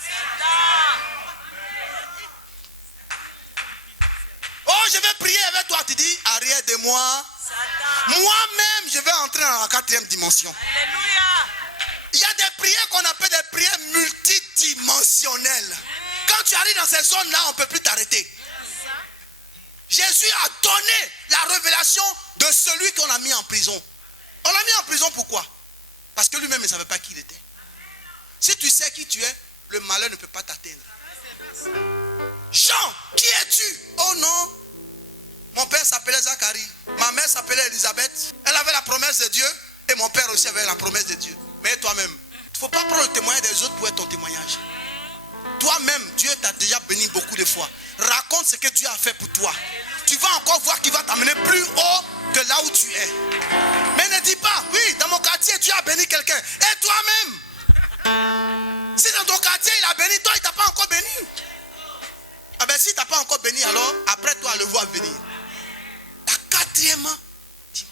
Oh, je vais prier avec toi, tu dis arrière de moi. Moi-même, je vais entrer dans la 4e dimension. Alléluia. Il y a des prières qu'on appelle des prières multidimensionnelles. Quand tu arrives dans ces zones-là, on ne peut plus t'arrêter. Jésus a donné la révélation de celui qu'on a mis en prison. On l'a mis en prison pourquoi? Parce que lui-même ne savait pas qui il était. Si tu sais qui tu es, le malheur ne peut pas t'atteindre. Jean, qui es-tu? Oh non, mon père s'appelait Zacharie, ma mère s'appelait Elisabeth. Elle avait la promesse de Dieu et mon père aussi avait la promesse de Dieu. Mais toi-même, il ne faut pas prendre le témoignage des autres pour être ton témoignage. Toi-même, Dieu t'a déjà béni beaucoup de fois. Raconte ce que Dieu a fait pour toi. Tu vas encore voir qu'il va t'amener plus haut que là où tu es. Mais ne dis pas, oui, dans mon quartier, Dieu a béni quelqu'un. Et toi-même, si dans ton quartier, il a béni, toi, il ne t'a pas encore béni. Ah ben, s'il ne t'a pas encore béni, alors, après toi, le voir venir. La 4e dimension.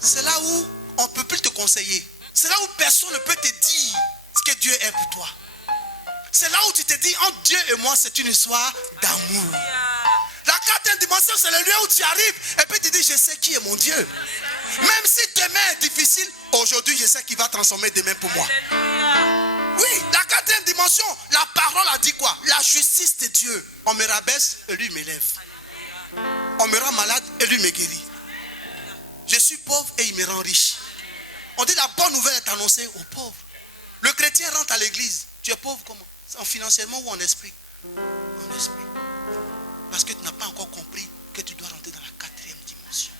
C'est là où on ne peut plus te conseiller. C'est là où personne ne peut te dire ce que Dieu est pour toi. C'est là où tu te dis, entre Dieu et moi, c'est une histoire d'amour. La 4e dimension, c'est le lieu où tu arrives et puis tu dis, je sais qui est mon Dieu. Même si demain est difficile, aujourd'hui, je sais qu'il va transformer demain pour moi. Oui, la 4e dimension, la parole a dit quoi? La justice de Dieu. On me rabaisse et lui m'élève. On me rend malade et lui me guérit. Je suis pauvre et il me rend riche. On dit la bonne nouvelle est annoncée aux pauvres. Le chrétien rentre à l'église. Tu es pauvre comment? En financièrement ou en esprit? En esprit. Parce que tu n'as pas encore compris que tu dois rentrer dans la 4e dimension.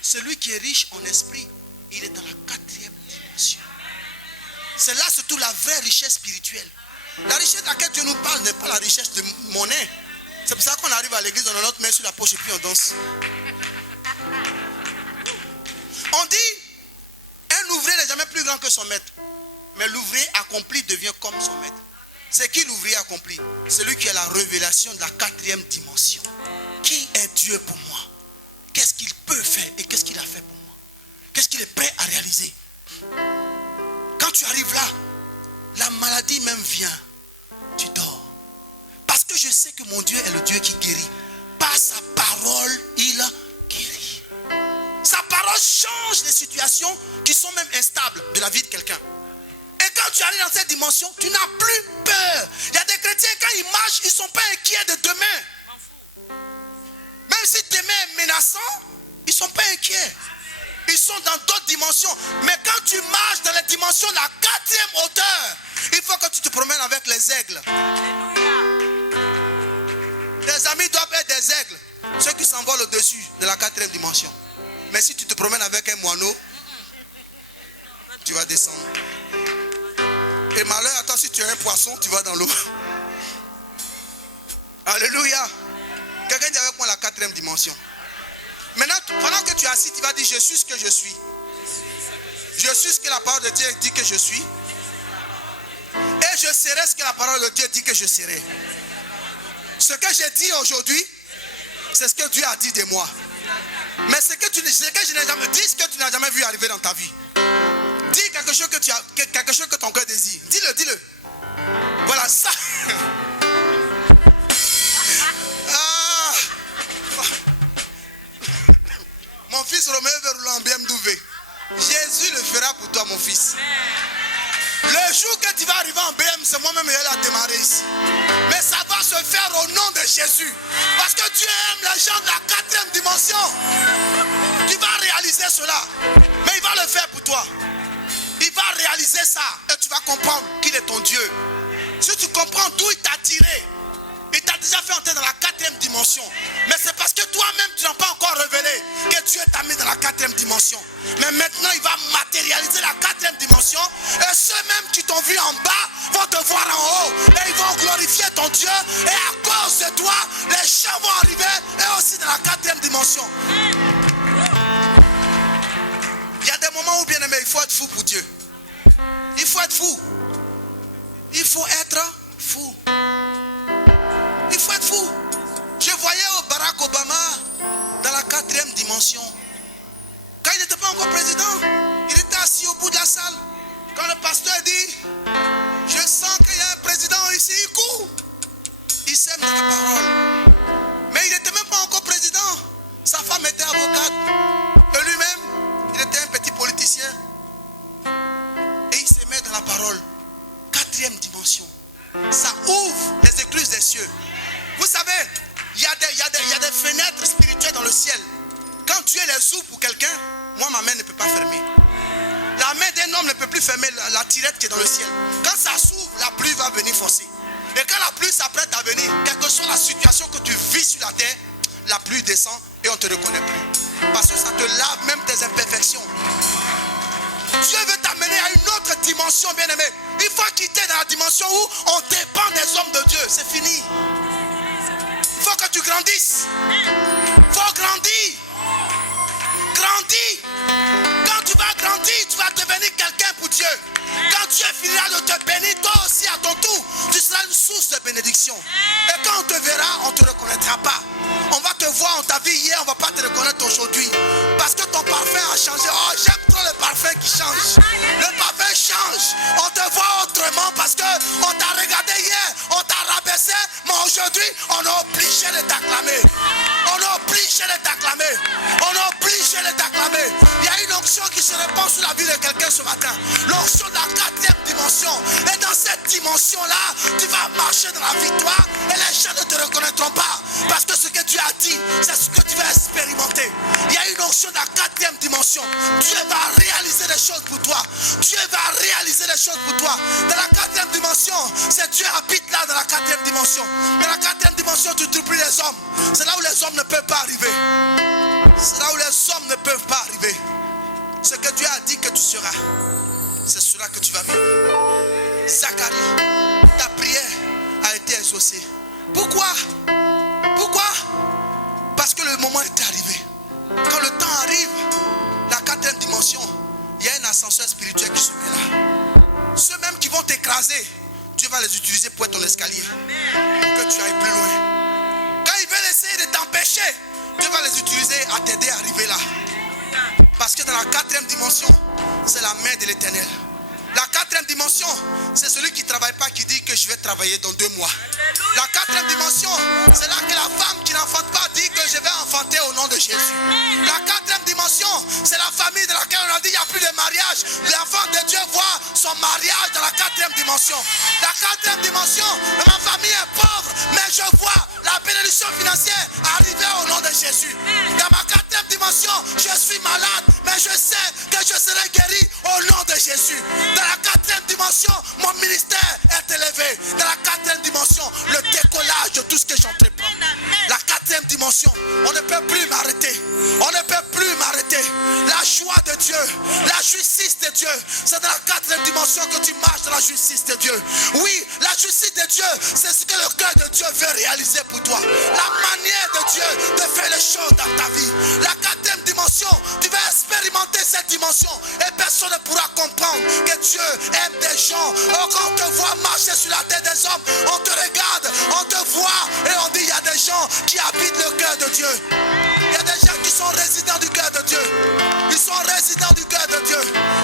Celui qui est riche en esprit, il est dans la 4e dimension. C'est là surtout la vraie richesse spirituelle. La richesse de laquelle Dieu nous parle n'est pas la richesse de monnaie. C'est pour ça qu'on arrive à l'église, on a notre main sur la poche et puis on danse. On dit, un ouvrier n'est jamais plus grand que son maître. Mais l'ouvrier accompli devient comme son maître. C'est qui l'ouvrier accompli? Celui qui a la révélation de la 4e dimension. Qui est Dieu pour moi? Qu'est-ce qu'il peut faire et qu'est-ce qu'il a fait pour moi? Qu'est-ce qu'il est prêt à réaliser? Quand tu arrives là, la maladie même vient. Tu dors. Parce que je sais que mon Dieu est le Dieu qui guérit. Par sa parole, il guérit. Sa parole change les situations qui sont même instables de la vie de quelqu'un. Et quand tu arrives dans cette dimension, tu n'as plus peur. Il y a des chrétiens, quand ils marchent, ils ne sont pas inquiets de demain. Même si demain est menaçant, ils ne sont pas inquiets. Ils sont dans d'autres dimensions. Mais quand tu marches dans la dimension de la 4e hauteur, il faut que tu te promènes avec les aigles. Alléluia. amis doivent être des aigles. Ceux qui s'envolent au-dessus de la 4e dimension. Mais si tu te promènes avec un moineau, tu vas descendre. Et malheur à toi, si tu es un poisson, tu vas dans l'eau. Alléluia. Quelqu'un dit avec moi la 4e dimension. Maintenant, pendant que tu es assis, tu vas dire, je suis ce que je suis. Je suis ce que la parole de Dieu dit que je suis. Et je serai ce que la parole de Dieu dit que je serai. Ce que j'ai dit aujourd'hui, c'est ce que Dieu a dit de moi. Mais ce que je n'ai jamais dit, ce que tu n'as jamais vu arriver dans ta vie. Dis quelque chose quelque chose que ton cœur désire. Dis-le. Voilà ça. Mon fils Roméo veut rouler en BMW. Jésus le fera pour toi, mon fils. Le jour que tu vas arriver en BM, c'est moi-même qui vais démarrer ici. Mais ça va se faire au nom de Jésus. Parce que Dieu aime les gens de la 4e dimension. Tu vas réaliser cela. Mais il va le faire pour toi. Il va réaliser ça. Et tu vas comprendre qu'il est ton Dieu. Si tu comprends d'où il t'a tiré, il t'a déjà fait entrer dans la 4e dimension. Mais c'est parce que toi-même tu n'as pas encore révélé que Dieu t'a mis dans la 4e dimension. Mais maintenant il va matérialiser la 4e dimension. Et ceux-mêmes qui t'ont vu en bas vont te voir en haut. Et ils vont glorifier ton Dieu. Et à cause de toi, les gens vont arriver et aussi dans la 4e dimension. Il y a des moments où, bien aimé, il faut être fou pour Dieu. Il faut être fou. Il faut être fou. Il faut être fou. Je voyais Barack Obama dans la 4e dimension. Quand il n'était pas encore président, il était assis au bout de la salle. Quand le pasteur dit, je sens qu'il y a un président ici, il court. Il sème dans la parole. Mais il n'était même pas encore président. Sa femme était avocate. Et lui-même, il était un petit politicien. Et il se met dans la parole. 4e dimension. Ça ouvre les écluses des cieux. Vous savez, il y a des fenêtres spirituelles dans le ciel. Quand Dieu les ouvre pour quelqu'un, moi ma main ne peut pas fermer. La main d'un homme ne peut plus fermer la tirette qui est dans le ciel. Quand ça s'ouvre, la pluie va venir forcer. Et quand la pluie s'apprête à venir, quelle que soit la situation que tu vis sur la terre, la pluie descend et on ne te reconnaît plus. Parce que ça te lave même tes imperfections. Dieu veut t'amener à une autre dimension, bien-aimé. Il faut quitter dans la dimension où on dépend des hommes de Dieu. C'est fini. Il faut que tu grandisses. Il faut grandir. Grandis. Quand tu vas grandir, tu vas devenir quelqu'un pour Dieu. Quand Dieu finira de te bénir, toi aussi à ton tour, tu seras une source de bénédiction. Et quand on te verra, on ne te reconnaîtra pas. On va te voir, on t'a vu hier, on ne va pas te reconnaître aujourd'hui. Parce que ton parfum a changé. Oh, j'aime trop le parfum qui change. Le parfum change. On te voit autrement parce qu'on t'a regardé hier, on t'a rabaissé, mais aujourd'hui, on est obligé de t'acclamer. On est obligé de t'acclamer. On est obligé de t'acclamer. Il y a une onction qui se répand sur la vie de quelqu'un ce matin. L'onction de la 4e dimension. Et dans cette dimension-là, tu vas marcher dans la victoire et les gens ne te reconnaîtront pas. Parce que ce que tu as dit, c'est ce que tu vas expérimenter. Il y a une onction de la 4e dimension. Dieu va réaliser des choses pour toi. Dieu va réaliser des choses pour toi. Dans la 4e dimension, c'est Dieu habite là dans la 4e dimension. Dans la 4e dimension, tu triples les hommes. C'est là où les hommes ne peuvent pas arriver. C'est là où les hommes ne peuvent pas arriver. Ce que Dieu a dit que tu seras, c'est cela que tu vas vivre. Zacharie, ta prière a été exaucée. Pourquoi? Pourquoi? Parce que le moment est arrivé. Quand le temps arrive, la 4e dimension, il y a un ascenseur spirituel qui se met là. Ceux-mêmes qui vont t'écraser, Dieu va les utiliser pour être ton escalier. Pour que tu ailles plus loin. Quand ils veulent essayer de t'empêcher, Dieu va les utiliser à t'aider à arriver là. Parce que dans la 4e dimension, c'est la main de l'Éternel. La 4e dimension, c'est celui qui ne travaille pas qui dit que je vais travailler dans 2 mois. La 4e dimension, c'est là que la femme qui n'enfante pas dit que je vais enfanter au nom de Jésus. La 4e dimension, c'est la famille de laquelle on a dit il n'y a plus de mariage. L'enfant de Dieu voit son mariage dans la 4e dimension. La 4e dimension, ma famille est pauvre, mais je vois la bénédiction financière arriver au nom de Jésus. Dans ma 4e dimension, je suis malade, mais je sais que je serai guéri au nom de Jésus. Dans la 4e dimension, mon ministère est élevé. Dans la 4e dimension, le décollage de tout ce que j'entreprends. La quatrième dimension, on ne peut plus m'arrêter. On ne peut plus m'arrêter. La joie de Dieu, la justice de Dieu, c'est dans la quatrième dimension que tu marches dans la justice de Dieu. Oui, la justice de Dieu, c'est ce que le cœur de Dieu veut réaliser pour toi. La manière de Dieu de faire les choses dans ta vie. La quatrième dimension, tu vas expérimenter cette dimension et personne ne pourra comprendre que Dieu aime des gens. Oh, quand on te voit marcher sur la tête des hommes, on te regarde, on te voit et on dit il y a des gens qui habitent le cœur de Dieu. Il y a des gens qui sont résidents du cœur de Dieu. Ils sont résidents du cœur de Dieu.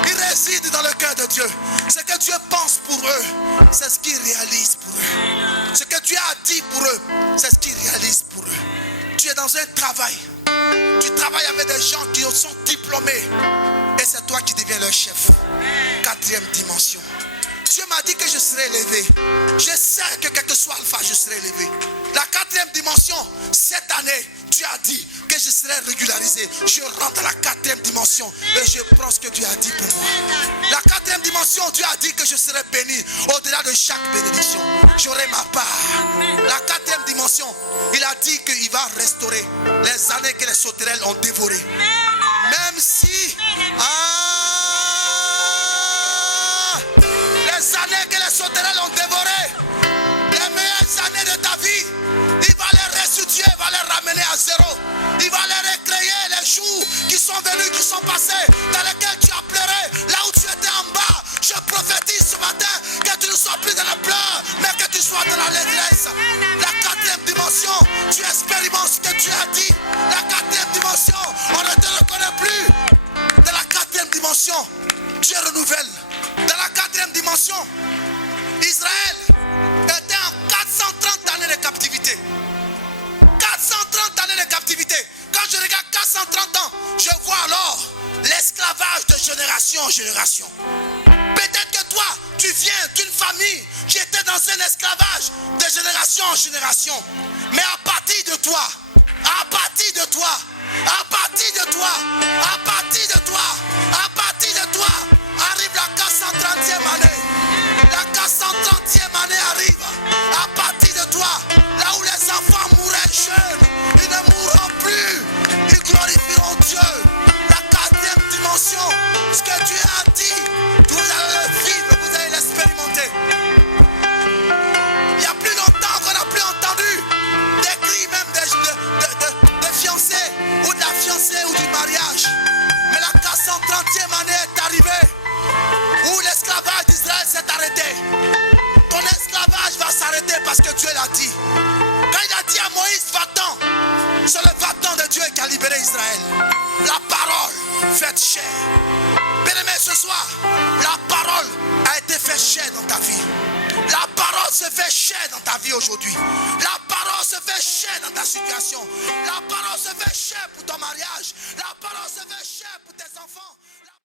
Ils résident dans le cœur de Dieu. Ce que Dieu pense pour eux, c'est ce qu'il réalise pour eux. Ce que Dieu a dit pour eux, c'est ce qu'il réalise pour eux. Tu es dans un travail. Tu travailles avec des gens qui sont diplômés. Et c'est toi qui deviens leur chef. Quatrième dimension. Dieu m'a dit que je serai élevé. Je sais que quel que soit Alpha, je serai élevé. La quatrième dimension, cette année, Dieu a dit que je serai régularisé. Je rentre dans la quatrième dimension et je prends ce que Dieu a dit pour moi. La quatrième dimension, Dieu a dit que je serai béni au-delà de chaque bénédiction. J'aurai ma part. La quatrième dimension, il a dit qu'il va restaurer les années que les sauterelles ont dévorées. Même si... les années que les sauterelles ont dévorées, les meilleures années de ta vie, il va les restituer, il va les ramener à zéro. Il va les recréer, les jours qui sont venus, qui sont passés, dans lesquels tu as pleuré, là où tu étais en bas. Je prophétise ce matin que tu ne sois plus dans la pleurs, mais que tu sois dans l'allégresse. La quatrième dimension, tu expérimentes ce que tu as dit. La quatrième dimension, on ne te reconnaît plus. Dans la quatrième dimension, Dieu renouvelle. Dans la quatrième dimension, Israël était en 430 années de captivité. 430 années de captivité. Quand je regarde 430 ans, je vois alors l'esclavage de génération en génération. Peut-être que toi, tu viens d'une famille qui était dans un esclavage de génération en génération. Mais à partir de toi, à partir de toi, à partir de toi, à partir de toi, à partir de toi, arrive la 430e année. La 430e année arrive. À partir de toi, là où les enfants mouraient jeunes, ils ne mourront plus. Ils glorifieront Dieu. La quatrième dimension, ce que Dieu a dit, vous allez le vivre, vous allez l'expérimenter. Il y a plus longtemps qu'on n'a plus entendu des cris même des fiancés ou de la fiancée ou du mariage. Mais la 430e année est arrivée où l'esclavage d'Israël s'est arrêté. Ton esclavage va s'arrêter parce que Dieu l'a dit. Quand il a dit à Moïse, va-t'en, c'est le va-t'en de Dieu qui a libéré Israël. La parole faite chair. Bien-aimé, ce soir, la parole a été faite chair dans ta vie. La parole se fait chair dans ta vie aujourd'hui. La parole se fait chair dans ta situation. La parole se fait chair pour ton mariage. La parole se fait chair pour tes enfants.